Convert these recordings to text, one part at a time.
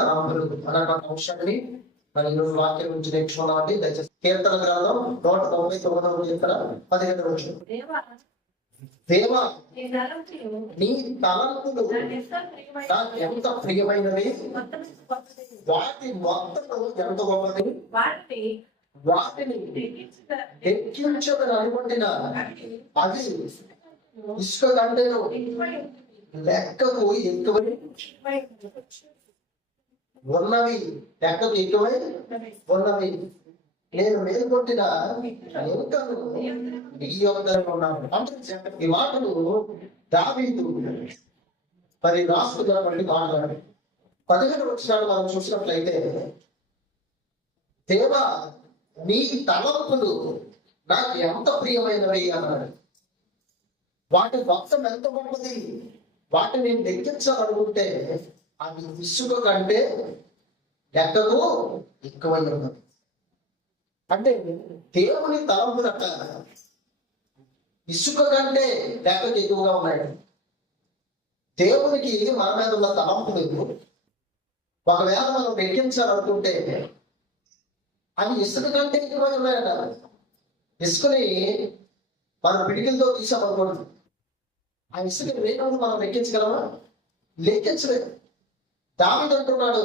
తలంపులు అన్నటువంటి అంశాన్ని మరి ఈరోజు వాక్యం నుంచి నేర్చుకున్నామండి. దయచేసి కీర్తన గ్రంథం 139వ కీర్తన 15వ వచనం. దేవా నీ తలంపులు నాకు ఎంత ప్రియమైనవి, వాటి మొత్తము ఎంత గొప్పది, వాటిని ఎక్కించదని అనుకుంటున్న అది ఇసుక కంటేను లెక్కకు ఎక్కువై ఉన్నవి, లెక్కకు ఎక్కువై ఉన్నవి. నేను మేలుకొట్టిన ఎంకను నీ యొద్దనే ఉన్నాను. అంటే ఈ మాటలు దావీదు మరి రాస్తున్నటువంటి మాటలు. 15 వచనాలు మనం చూసినట్లయితే, దేవా నీ తలంపులు నాకు ఎంత ప్రియమైనవి అన్నాడు. వాటి మొత్తం ఎంత గొప్పది, వాటిని నేను లెక్కించాలనుకుంటే అది ఇసుక కంటే లెక్కకు ఎక్కువై ఉన్నది. అంటే దేవుని తలంపులట ఇసుక కంటే లెక్కకు ఎక్కువగా ఉన్నాడు. దేవునికి మన మీద ఉన్న తలంపులు ఒకవేళ మనం లెక్కించాలనుకుంటే అవి ఇసుక కంటే ఎక్కువై ఉన్నాయట. ఇసుకని మనం పిడికిలతో తీసామనుకోండి, ఆ ఇసుకని వేయడం మనం లెక్కించగలమా? లెక్కించలేదు. దావీదు అంటున్నాడు,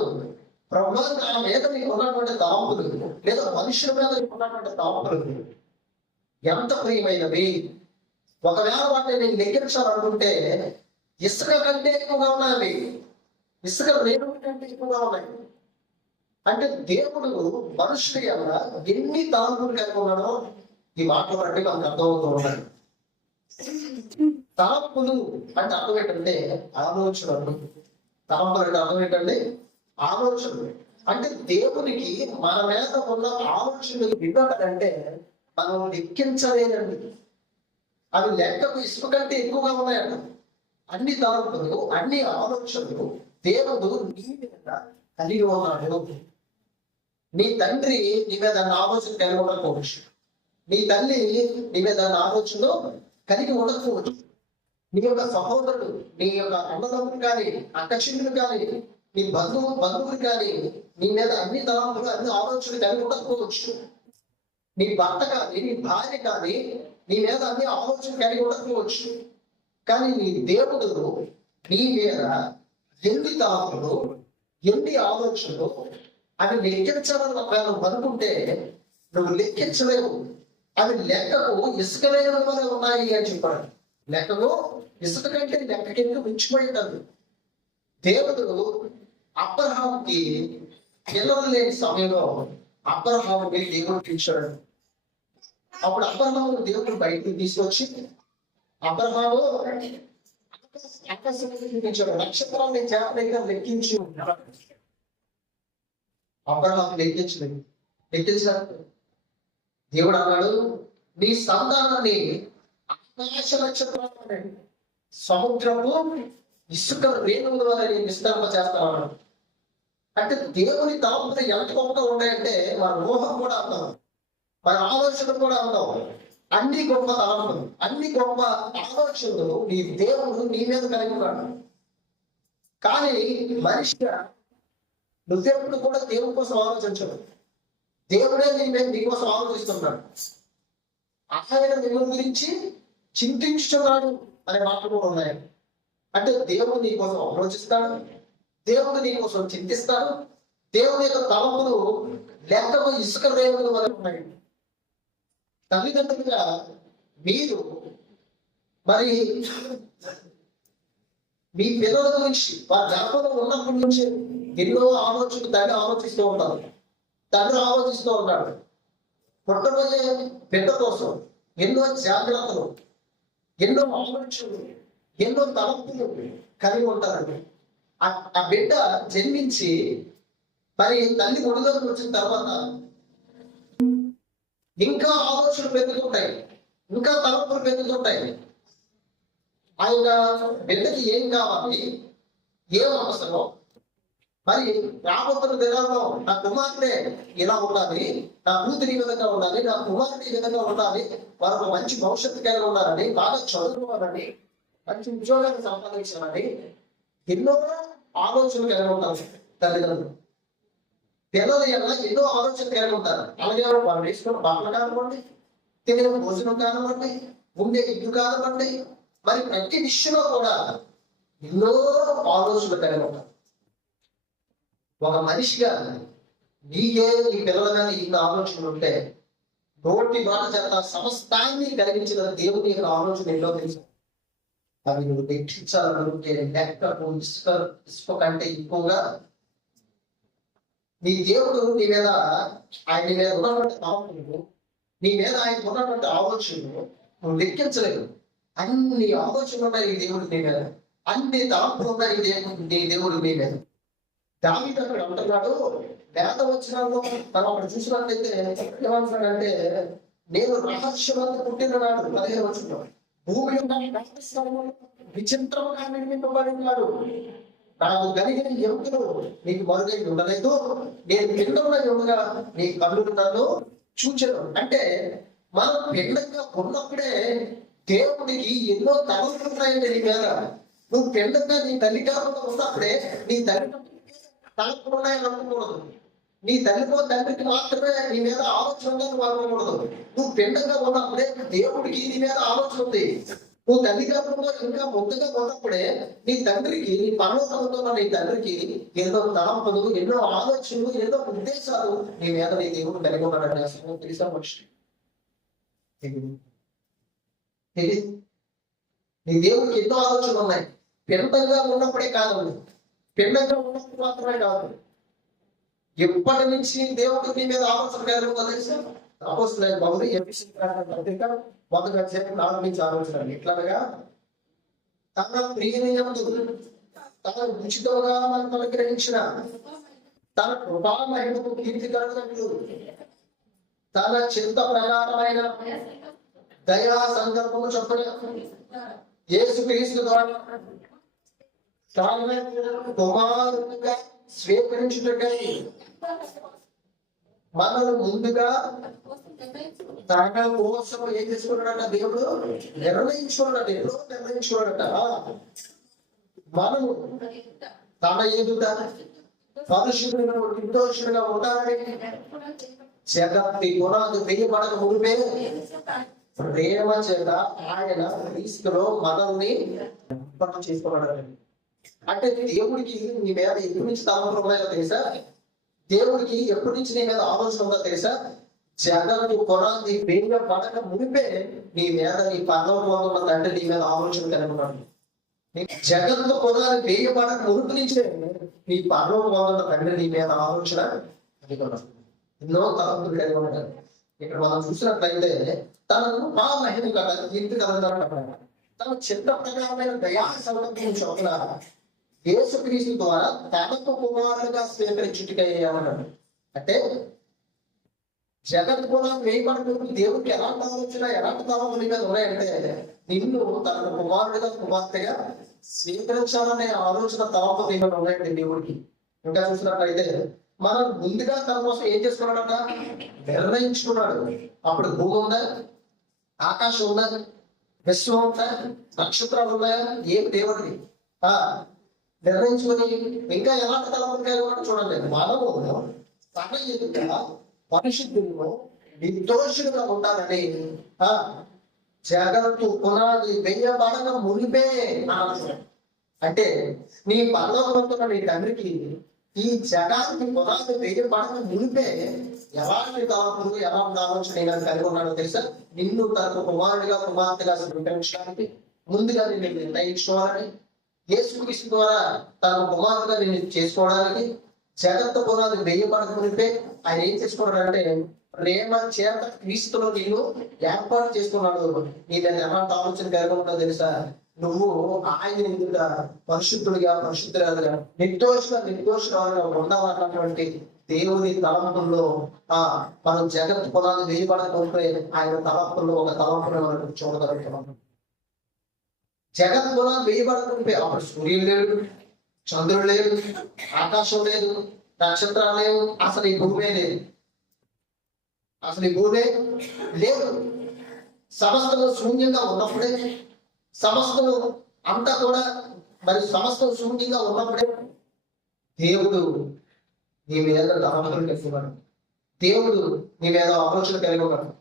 ప్రభువా నా మీద నీకు ఉన్నటువంటి తలంపులు లేదా మనుషుల మీద నీకు ఉన్నటువంటి తలంపులు ఎంత ప్రియమైనవి. ఒకవేళ వాటిని నేను లెక్కించాలనుకుంటే ఇసుక కంటే ఎక్కువగా ఉన్నాయి, ఇసుక రేణువు కంటే ఎక్కువగా ఉన్నాయి. అంటే దేవుడు మనుషులు ఎలా ఎన్ని తలంపులు కలిగి ఉన్నాడో ఈ మాటలు బట్టి మనకు అర్థమవుతూ ఉన్నాడు. తలంపులు అంటే అర్థం ఏంటంటే ఆలోచనలు. తలంపులు అంటే అర్థం ఏంటంటే ఆలోచనలు. అంటే దేవునికి మన మీద ఉన్న ఆలోచనలు ఇవ్వాలంటే మనం లెక్కించలేదండి. అవి లెక్కకు ఇసుక కంటే ఎక్కువగా ఉన్నాయంట. అన్ని తలంపులు, అన్ని ఆలోచనలు దేవుడు నీ మీద కలిగి ఉన్నాడు. నీ తండ్రి నీ మీద ఆలోచన కలిగి ఉండకపోవచ్చు, నీ తల్లి నీ మీద ఆలోచనలు కలిగి ఉండకపోవచ్చు, నీ యొక్క సహోదరుడు, నీ యొక్క అన్నదమ్ములు కానీ అక్క చెల్లెలు కానీ నీ బంధువులు కానీ నీ మీద అన్ని తలంపులు, అన్ని ఆలోచనలు కలిగి ఉండకపోవచ్చు. నీ భర్త కానీ నీ భార్య కానీ నీ మీద అన్ని ఆలోచనలు కలిగి ఉండకపోవచ్చు. కానీ నీ దేవుడు నీ మీద ఎన్ని తలంపులు, ఎన్ని ఆలోచనలు అవి లెక్కించాలని ఒకవేళ అనుకుంటే నువ్వు లెక్కించలేవు. అవి లెక్కకు ఇసుక రేణుల వల్ల ఉన్నాయి అని చెప్పాడు. లెక్కకు ఇసుక కంటే లెక్కకెందుకు మించిపోయింది. దేవుడు అబ్రహాముకి పిల్లలు లేని సమయంలో అబ్రహాముకి దేవుడు పిలిచాడు. అప్పుడు అబ్రహాము దేవుడు బయటకు తీసుకొచ్చి అబ్రహాము ఆకాశంపించాడు, నక్షత్రాన్ని చేప దగ్గర లెక్కించు. అబ్రహాము లెక్కించలేదు. దేవుడు అన్నాడు, నీ సంతానాన్ని ఆకాశ నక్షత్రాలు సముద్రము ఇసుక రేణువుల వల్ల నేను విస్తరింప చేస్తాను. అంటే దేవుని తలంపులు ఎంత గొప్పగా ఉన్నాయంటే మన ఊహం కూడా అందాం, మన ఆలోచనలు కూడా అందాం. అన్ని గొప్ప తలంపులు, అన్ని గొప్ప ఆలోచనలు నీ దేవుడు నీ మీద కలిగి ఉన్నాడు. కానీ మనిషిగా నువ్వెప్పుడు కూడా దేవుని కోసం ఆలోచించడు. దేవుడే నీకోసం ఆలోచిస్తున్నాడు. ఆయన మిమ్మల్ని గురించి చింతించుతున్నాడు అనే మాటలు కూడా ఉన్నాయి. అంటే దేవుడు నీ కోసం ఆలోచిస్తాడు, దేవుడు నీ కోసం చింతిస్తాడు. దేవుని యొక్క తలంపులు లెక్కకు ఇసుక రేణువుల వల్ల ఉన్నాయి. తల్లిదండ్రులుగా మీరు మరి మీ పిల్లల గురించి వారి గర్భంలో ఉన్నప్పటి నుంచి ఎన్నో ఆలోచనలు తండ్రి ఆలోచిస్తూ ఉంటారు. తండ్రి ఆలోచిస్తూ ఉంటాడు. పుట్టబోయే బిడ్డ కోసం ఎన్నో జాగ్రత్తలు, ఎన్నో ఆలోచనలు, ఎన్నో తలంపులు కలిగి ఉంటారండి. ఆ బిడ్డ జన్మించి మరి తల్లి ఒడిలోకి వచ్చిన తర్వాత ఇంకా ఆలోచనలు పెరుగుతుంటాయి, ఇంకా తలంపులు పెరుగుతుంటాయి. ఆయన బిడ్డకి ఏం కావాలి, ఏం అవసరం, మరి రాబోతున్న దినాల్లో నా కుమార్తె ఇలా ఉండాలి, నా కూతురి ఈ విధంగా ఉండాలి, నా కుమార్తె ఈ విధంగా ఉండాలి, వాళ్ళకు మంచి భవిష్యత్తు కలిగి ఉండాలని, బాగా చదువుకోవాలని, మంచి ఉద్యోగాన్ని సంపాదించాలని ఎన్నో ఆలోచనలు కలిగి ఉంటారు. తల్లిదండ్రులు. పిల్లలు ఎలా ఎన్నో ఆలోచనలు కలిగి ఉంటారు. అలాగే వాళ్ళు వేసుకున్న బట్టలు కానివ్వండి, తినే భోజనం కానివ్వండి, ఉండే ఇల్లు కానివ్వండి, మరి ప్రతి విషయంలో కూడా ఎన్నో ఆలోచనలు కలిగి ఉంటారు. ఒక మనిషిగా నీకే నీ పిల్లలు కానీ ఇన్ని ఆలోచనలు ఉంటే నోటి మాట చేత సమస్తాన్ని కలిగించిన దేవుని యొక్క ఆలోచన ఎన్నో తెలుసు. అవి నువ్వు లెక్కించాలనుకుంటే లెక్కకు ఇసుక కంటే ఎక్కువగా నీ దేవుడు నీ మీద ఉన్నటువంటి ఆలోచనలు, నీ మీద ఆయన ఉన్నటువంటి ఆలోచనలు నువ్వు లెక్కించలేవు. అన్ని ఆలోచనలు ఉన్నాయి ఈ దేవుడు నీ మీద, అన్ని తలంపులు ఉన్నాయి నీ దేవుడు నీ మీద. దావీదు అక్కడ అంటున్నాడు, వేద వచనాల్లో మనం అక్కడ చూసినట్లయితే ఏమంటున్నాడంటే, నేను రహస్యమంతా పుట్టిననాడు 15వ వచనం, భూమి విచిత్రంగా నిర్మింపబడి ఉన్నాడు, నాకు కలిగిన ఎముకలు నీకు మరుగై ఉండలేదు, నేను పిండంలో ఉండగా నీ కళ్ళు నన్ను చూచెను. అంటే మనం పిండంగా ఉన్నప్పుడే దేవుడికి ఎన్నో తలలు ఉన్నాయండి నీ మీద. నువ్వు పిండంగా నీ తల్లిదండ్రులు ఉన్నప్పుడే నీ తల్లి తలపులు ఉన్నాయని అనుకోకూడదు. నీ తల్లికో తండ్రికి మాత్రమే నీ మీద ఆలోచన ఉందని అనుకోకూడదు. నువ్వు పిండంగా ఉన్నప్పుడే దేవుడికి నీ మీద ఆలోచన ఉంది. నువ్వు తల్లిదండ్రుల్లో ఇంకా ముందుగా ఉన్నప్పుడే నీ తండ్రికి, నీ పరలోకంలో ఉన్న నీ తండ్రికి ఎన్నో తలంపులు, ఎన్నో ఆలోచనలు, ఎన్నో ఉద్దేశాలు నీ మీద నీ దేవుడు కలిగి ఉన్నాడని అసలు తెలుసా మనిషి? నీ దేవుడికి ఎన్నో ఆలోచనలు ఉన్నాయి. పిండంగా ఉన్నప్పుడే కాదు, పిండంగా ఉన్నప్పుడు మాత్రమే కాదు, ఎప్పటి నుంచి దేవుడు నీ మీద ఆలోచన కలిగి తెలుసా? అపోస్తలులైన పౌలు పత్రిక 1వ అధ్యాయం 4 నుంచి ఆలోచన ఎట్లనగా, తన ప్రియనియందు తన ఉచితంగా మనకు అనుగ్రహించిన తన కృపా మహిమకు కీర్తి కలుగునట్లు తన చిత్త ప్రకారమైన దయా సంకల్పము చొప్పున యేసుక్రీస్తు ద్వారా తాను కుమారునిగా స్వీకరించుటకై మనల్ని ముందుగా తన కోసం ఏం చేసుకున్నాడట? దేవుడు నిర్ణయించుకున్నాడట. ఎప్పుడో నిర్ణయించుకున్నాడట. మనము తన ఎదుట పరిశుద్ధులను నిర్దోషులుగా ఉండాలని జగత్తి గుణాలు వేయబడక మునిపే ప్రేమ చేత ఆయన క్రీస్తులో మనల్ని చేసుకున్నాడని. అంటే దేవుడికి నీ మీద ఎప్పటి నుంచి తలంపులు ఉన్నాయో తెలుసా? దేవుడికి ఎప్పటి నుంచి నీ మీద ఆలోచన ఉందో తెలుసా? జగత్తు పునాది వేయబడక మునిపే నీ మీద, నీ పరలోకంలో తండ్రి నీ మీద ఆలోచన కలిగి ఉన్నాడు. జగత్తు పునాది వేయబడక మునుపు నుంచే నీ పరలోకంలో తండ్రి నీ మీద ఆలోచన కలిగి ఉన్నాడు. ఎన్నో తలంపులు కలిగి ఉంటాడు. ఇక్కడ మనం చూసినట్లయితే తనను మా మహిమ కదా కీర్తి కలగడం, తన చిత్త ప్రకారమైన దయా సౌలభ్యం చోట్ల యేసుక్రీస్తు ద్వారా తనకు కుమారులుగా స్వీకరించుటకయ్యామన్నాడు. అంటే జగత్ కూడా వేయబడుతుంది. దేవుడికి ఎలాంటి ఆలోచన, ఎలాంటి తలంపులు మీద ఉన్నాయంటే నిన్ను తనకు కుమారుడిగా కుమార్తెగా స్వీకరించాలనే ఆలోచన తలంపు మీద ఉన్నాయండి దేవుడికి. ఇంకా చూసినట్లయితే మనం ముందుగా తన కోసం ఏం చేసుకున్నాడట? నిర్ణయించుకున్నాడు. అప్పుడు భూమి ఉందా, ఆకాశం ఉందా, విశ్వం ఉందా, నక్షత్రాలు ఉన్నాయా? ఏమి దేవుడికి నిర్ణయించుకొని ఇంకా ఎలాంటి తలంపులు కలిగి చూడండి. మనము తన ఎదుట పరిశుద్ధులను నిర్దోషులుగా ఉండాలని జగత్తు పునాది వేయబడక మునిపే అన్నారు. అంటే నీ పరలోకంలో నీ తండ్రికి ఈ జగానికి పునాది వేయబడక మునిపే ఎలాంటి తలంపులు, ఎలాంటి ఆలోచన కలిగి ఉన్నాడో తెలుసా? నిన్ను తనకు కుమారుడిగా కుమార్తెగా స్వీకరించడానికి ముందుగా నిన్ను నిర్ణయించుకోవాలని, యేసుక్రీస్తు ద్వారా తన కుమారుడుగా నిన్ను చేసుకోవడానికి జగత్తు పునాది వేయబడక మునిపే ఆయన ఏం చేసుకున్నాడంటే ప్రేమ చేత క్రీస్తులో నిన్ను ఏర్పాటు చేసుకున్నాడు. నీ మీద ఎలాంటి ఆలోచన కలిగి ఉంటుందో తెలుసా? నువ్వు ఆయన ఎదుట పరిశుద్ధుడిగా, పరిశుద్ధురాలుగా, నిర్దోషుగా ఉండాలన్నటువంటి దేవుని తలంపుల్లో మనం జగత్ పునాది వేయబడకపోతే ఆయన తలంపుల్లో ఒక తలంపును మనం చూడగలుగుతాం. జగత్ పునాది వేయబడకపోతే అప్పుడు సూర్యుడు లేడు, చంద్రుడు లేదు, ఆకాశం లేదు, నక్షత్రాలు లేవు, అసలు ఈ భూమే లేదు. అసలు ఈ భూమే లేదు. సమస్తము శూన్యంగా ఉన్నప్పుడే, సమస్తము అంతా కూడా మరి సమస్తం శూన్యంగా ఉన్నప్పుడే దేవుడు నీ మీద తలంపులు కలిగినాడు. దేవుడు నీ మీద ఆలోచన కలిగి ఉన్నాడు.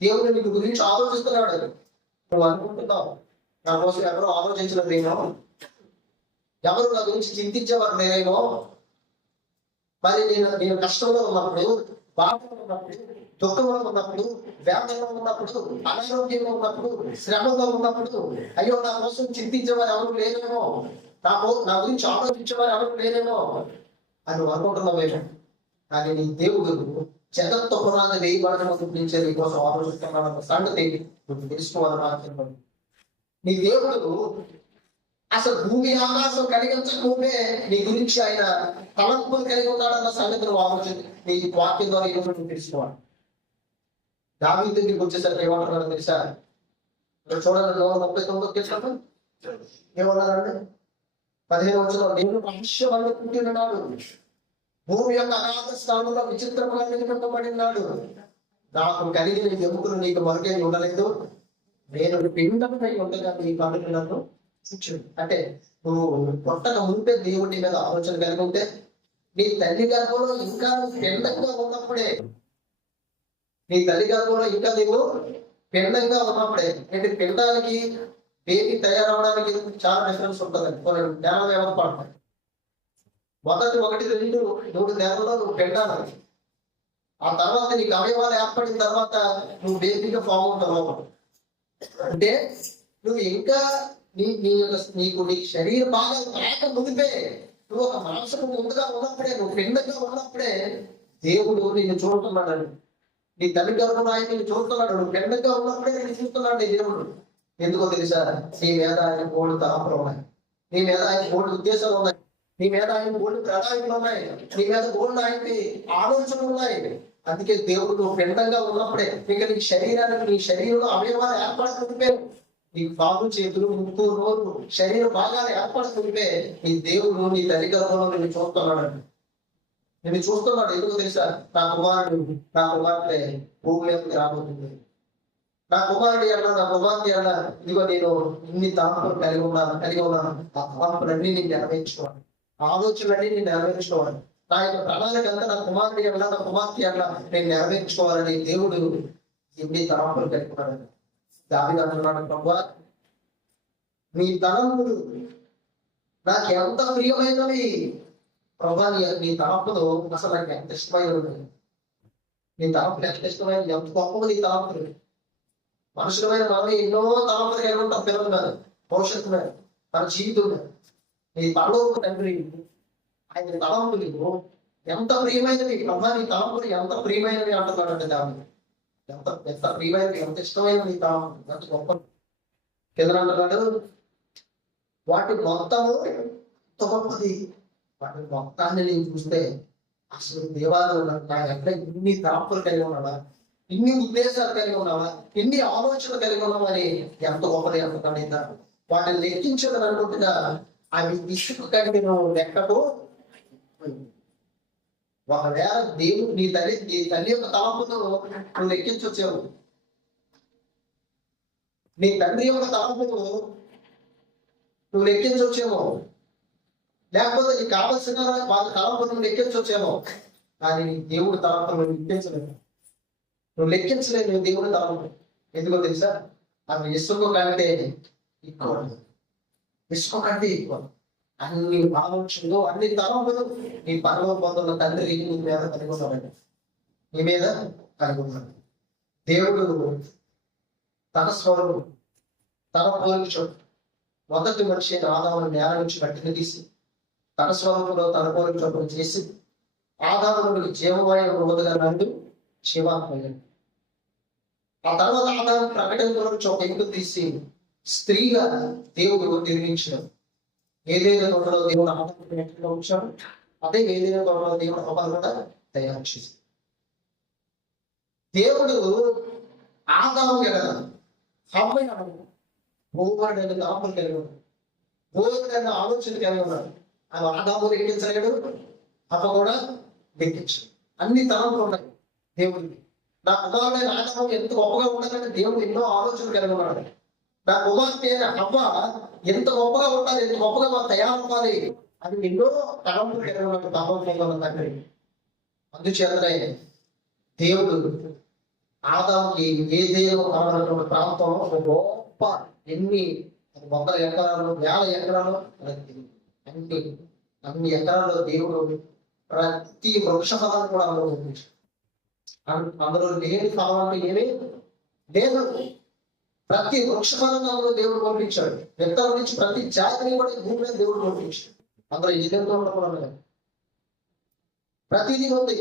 దేవుడు నీ గురించి ఆలోచిస్తున్నాడు. నువ్వు అనుకుంటున్నావు నా కోసం ఎవరో ఆలోచించలేదేమో, ఎవరు నా గురించి చింతించేవారు లేరేమో, మరి నేను కష్టంలో ఉన్నప్పుడు, బాధలో ఉన్నప్పుడు, దుఃఖంలో ఉన్నప్పుడు, వేదనలో ఉన్నప్పుడు, అనారోగ్యంలో ఉన్నప్పుడు, శ్రమలో ఉన్నప్పుడు, అయ్యో నా కోసం చింతించేవారు ఎవరు లేరేమో, నా గురించి ఆలోచించేవారు ఎవరు లేరేమో అని అనుకుంటున్నావేమో. కానీ నీ దేవుడు జగత్తు పునాది వేయబడడం గురించి నీ కోసం ఆలోచిస్తున్నాడు సంగతి నువ్వు తెలుసుకోవాలని. నీ దేవుడు అసలు భూమి ఆకాశం కలిగించకముందే నీ గురించి ఆయన తలంపులు కలిగి ఉన్నాడన్న సంగతి నువ్వు ఆలోచన నీ వాక్యం ద్వారా ఈరోజు నువ్వు తెలుసుకోవాలి. దావీదు దగ్గరికి వచ్చేసరికి ఏమంటున్నాడు తెలుసా? చూడండి 139 వచ్చినప్పుడు ఏమన్నాడంటే 15 వచ్చిన దేవుడు రహస్యమైన పుట్టినాడు, భూమి యొక్క అనాథ స్థానంలో విచిత్రముగా నిలబెట్టబడినాడు, నాకు కలిగిన ఎముకలు నీకు మరుగై ఉండలేదు, నేను పిండమై ఉండగా నీ పనులు నన్ను చూచాడు. అంటే నువ్వు పుట్టక ముందే దేవుడి మీద ఆలోచన కలిగి ఉంటే, నీ తల్లి గర్భంలో ఇంకా పిండంగా ఉన్నప్పుడే, నీ తల్లి గర్భంలో ఇంకా నీవు పిండంగా ఉన్నప్పుడే, అంటే పిండానికి బేబీ తయారవడానికి చాలా డిఫరెన్స్ ఉంటుందండి. కొన్ని నెల వ్యవధి పడతాయి. మొదటి 1, 2, 3 నెలల్లో నువ్వు పిండాలి. ఆ తర్వాత నీకు అవయవాలు ఏర్పడిన తర్వాత నువ్వు బేబీగా ఫామ్ అవుతావు. అంటే నువ్వు ఇంకా నీకు నీ శరీర భాగాలు రాక ముందే, నువ్వు ఒక మనసుకు ముందుగా ఉన్నప్పుడే, నువ్వు పిండంగా ఉన్నప్పుడే దేవుడు నిన్ను చూస్తున్నాడు. నీ తల్లి గర్భంలో ఆయన నిన్ను చూస్తున్నాడు. నువ్వు పిండంగా ఉన్నప్పుడే నిన్ను చూస్తున్నాడు నీ దేవుడు. ఎందుకో తెలుసా? నీ మీద ఆయన 3 తలంపులు ఉన్నాయి, నీ మీద ఆయన 3 ఉద్దేశాలు ఉన్నాయి, నీ మీద ఆయన 3 ప్రణాళికలు ఉన్నాయి, నీ మీద 3 ఆయనకి ఆలోచనలు ఉన్నాయి. అందుకే దేవుడు నువ్వు పిండంగా ఉన్నప్పుడే, ఇంకా నీ శరీరానికి, నీ శరీరంలో అవయవాలు ఏర్పడుతుంటే, నీ కాలు, చేతులు, ముక్కు, నోరు, శరీర భాగాలు ఏర్పడుతుంటే నీ దేవుడు నీ తల్లి గర్భంలో నిన్ను చూస్తున్నాడు. నిన్ను చూస్తున్నాడు. ఎందుకు తెలుసా? నా కుమార్తె భూమిలోకి రాబోతుంది, నా కుమారుడి అన్నా, నా కుమార్తె అన్నా, ఇదిగో నేను ఇన్ని తలంపులు కలిగి ఉన్నాను. ఆ తలంపులన్నీ నేను నెరవేర్చుకోవాలి, ఆలోచనలన్నీ నేను నెరవేర్చుకోవాలి. నా యొక్క ప్రణాళిక అంతా నా కుమారుడి అన్నా, నా కుమార్తె అన్నా నేను నెరవేర్చుకోవాలని దేవుడు ఇన్ని తలంపులు కలిగి ఉన్నాడు. దావీదు అంటున్నాడు, ప్రభువా నీ తలంపులు నాకు ఎంత ప్రియమైనవి. ప్రభువా నీ తలంపులు అసలు నాకు ఎంత ఇష్టమైనవి. నీ తలంపులు ఎంత ఇష్టమైనవి, ఎంత గొప్పవి నీ తలంపులు. మనుషులమైన మనం ఎన్నో తలంపులు కలిగి ఉంటాం. పిల్లలు కాదు, భవిష్యత్తు మీద, మన జీవితం మీద. నీ పరలోక తండ్రి ఆయన తలంపులు ఎంత ప్రియమైనవి. ప్రభా నీ తలంపులు ఎంత ప్రియమైనవి అంటున్నాడంటే దాన్ని ఎంత ప్రియమైనవి, ఎంత ఇష్టమైనవి నీ తలంపులు, ఎంత గొప్ప కింద అంటున్నాడు. వాటి మొత్తము ఎంత గొప్పది. వాటి మొత్తాన్ని నేను చూస్తే అసలు దేవాలయం నా దగ్గర ఇన్ని తలంపులు కలిగి ఉన్నావా, ఇన్ని ఉద్దేశాలు కలిగి ఉన్నావా, ఇన్ని ఆలోచనలు కలిగి ఉన్నావా అని ఎంత గొప్పది అంటున్నాడు. వాటిని లెక్కించదని అనుకుంటున్నా అవి ఇసుకు కంటే నువ్వు లెక్కకు. ఒకవేళ దేవుడు నీ తల్లి యొక్క తలంపును నువ్వు లెక్కించొచ్చావు, నీ తండ్రి యొక్క తలంపును నువ్వు లెక్కించొచ్చేమో, లేకపోతే నీకు కావలసిన వాళ్ళ తలంపును నువ్వు లెక్కించొచ్చేమో, కానీ నీ దేవుడి తలంపును లెక్కించలేదు. నువ్వు లెక్కించలేదు నువ్వు దేవుడి తలంపు. ఎందుకో తెలుసా? అవి ఇసుక కంటే ఎక్కువ, ఇసుక కంటే ఎక్కువ. అన్ని ఆలోచనలు, అన్ని తలంపులు నీ పరలోక పొందున్న తండ్రి నీ మీద కలిగి ఉన్నాడు, నీ మీద కలిగి ఉన్నాడు. దేవుడు తన స్వరూపం, తన పోలిక చోటు మొదటి మనిషి ఆదామును నేల నుంచి మట్టిని తీసి తన స్వరూపంలో తన పోలిక చోటును చేసి ఆదామునికి జీవవాయు రోజుగా నాడు శివాత్మయ్యాడు. ఆ తర్వాత ఆదాము ప్రకటనలో నుంచి ఒక ఎముక తీసి స్త్రీగా దేవుడు నిర్మించాడు. ఏదైనా తోటలో దేవుడు ఆదాముని ఎట్లా ఉంచాడు, అదే ఏదైనా తోటలో దేవుడు హవ్వను కూడా తయారు చేసి, దేవుడు ఆదాము కదా హవ్వని భూముడైన తలంపులు కలిగి ఉన్నాడు, భూముడైన ఆలోచన కలిగి ఉన్నాడు. అది ఆదాము లెక్కించలేడు, హవ్వ కూడా లెక్కించడు. అన్ని తలంపులు ఉన్నాయి దేవుడికి. నా కుమారుడైన ఆదాము ఎంత గొప్పగా ఉండాలంటే దేవుడు ఎన్నో ఆలోచనలు కలిగి ఉన్నాడు. నా కుమార్తె హవ్వ ఎంత గొప్పగా ఉండాలి, ఎంత గొప్పగా మనం తయారవ్వాలి, అది ఎన్నో తలంపులు కలిగి ఉన్న పాపం తండ్రి. అందుచేతనే దేవుడు ఆదాముకి ఏదేదో కావాలన్న ప్రాంతంలో ఒక గొప్ప ఎన్ని వందల ఎకరాలు, వేల ఎకరాలు, అన్ని అన్ని ఎకరాల్లో దేవుడు ప్రతి వృక్ష ఫలాన్ని కూడా అందులో పంపించాడు. అందులో లేని ఫలం అంటే ఏమీ లేదు. ప్రతి వృక్ష ఫలాన్ని అందులో దేవుడు పంపించాడు. విత్తనం నుంచి ప్రతి జాతిని కూడా భూమి మీద దేవుడు పంపించాడు. అందులో ఏదేదో ఉండకూడదు, ప్రతిదీ ఉంది.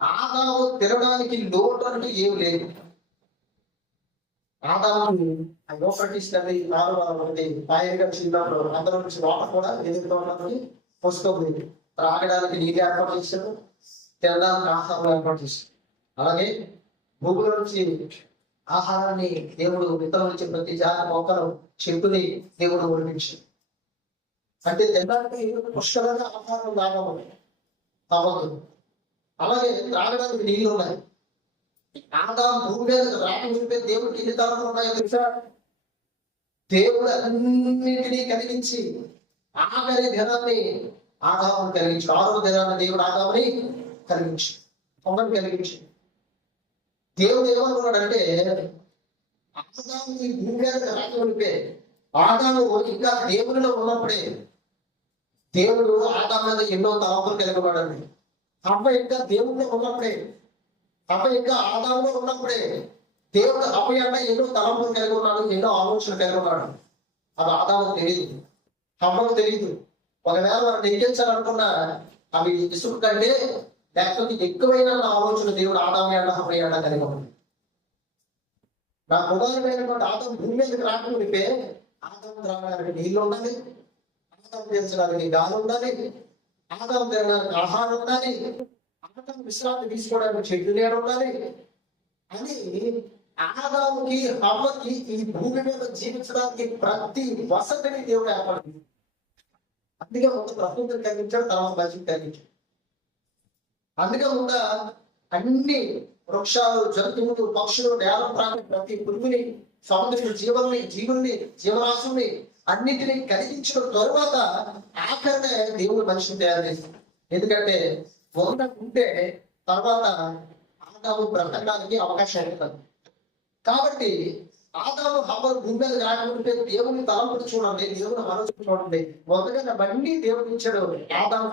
ఆదాము తినడానికి లోటు అంటూ ఏమి లేదు. ఆదాము యూఫ్రటీస్ నది 4 పాయలుగా చిన్నప్పుడు అందరూ నుంచి వాటర్ కూడా ఎదుగుతూ ఉన్నది వస్తుంది. త్రాగడానికి నీళ్ళు ఏర్పాటు చేశాడు, తినడానికి ఆహారం ఏర్పాటు చేశాడు. అలాగే భూముల నుంచి ఆహారాన్ని దేవుడు, విత్తనం నుంచి ప్రతి జాతి మొక్కలు, చెట్టుని దేవుడు ఒలిపించాడు. అంటే తినడానికి పుష్కలంగా ఆహారం లాభం అవ్వదు. అలాగే త్రాగడానికి నీళ్ళు ఉన్నాయి. ఆదాము భూమి మీద రాకముందే దేవుడికి ఎన్ని తలపులు ఉన్నాయో తెలుసా? దేవుడు అన్నింటినీ కలిగించి ఆఖరి దినాన్ని ఆదామును కలిగించి, 6వ దినాన్ని దేవుడు ఆదాముని కలిగించి, తొందరని కలిగించి, దేవుడు ఏమనుకున్నాడంటే ఆదాము ఈ భూమి మీద రాకముందే, ఆదాము ఇంకా దేవుడిలో ఉన్నప్పుడే దేవుడు ఆదాము మీద ఎన్నో తలపులు కలిగి ఉన్నాడండి. అవ్వ ఇంకా దేవుడిలో ఉన్నప్పుడే, అవ్వ ఇంకా ఆదాములో ఉన్నప్పుడే దేవుడు అవ్వ అంటే ఎన్నో తలంపులు కలిగి ఉన్నాడు, ఎన్నో ఆలోచనలు కలిగి ఉన్నాడు. అది ఆదాముకు తెలియదు, అవ్వకు తెలియదు. ఒకవేళ మనం నెగ్గించాలనుకున్నా అవి ఇసుకు కంటే లేకపోతే ఎక్కువైన ఆలోచన దేవుడు ఆదాము అంట అవ్వ అంట కలిగి ఉన్నాడు. నా కుమారుడైనటువంటి ఆదాము భూమి మీదకి రాకముందే ఆదాము త్రాగడానికి నీళ్ళు ఉండాలి, ఆదాము పీల్చడానికి గాలి ఉండాలి, ఆదాము తినడానికి ఆహారం ఉండాలి, ఆదాము విశ్రాంతి తీసుకోవడానికి చెట్టు నీడ ఉండాలి అని ఆదాముకి అవ్వకి ఈ భూమి మీద జీవించడానికి ప్రతి వసతిని దేవుడు ఏర్పడింది. అందుకే ముందు ప్రకృతిని కలిగించాడు, తర్వాత మనిషిని కలిగించాడు. అందుకే ముందు అన్ని వృక్షాలు, జంతువులు, పక్షులు, నేల ప్రాణి, ప్రతి పురుగుని, సముద్ర జీవుల్ని, జీవరాశుల్ని అన్నింటినీ కలిగించిన తరువాత ఆఖరినే దేవుడు మనిషిని తయారు చేశాడు. ఎందుకంటే ఉంటే తర్వాత ఆదాము బ్రతకడానికి అవకాశం ఉంటుంది. కాబట్టి ఆదాము హవ్వలు భూమి మీద రాకముందే దేవుని తలంపుడు చూడండి, దేవుని మనసు చూడండి. మొదటగా బండి దేవుడు ఇచ్చాడు. ఆదాము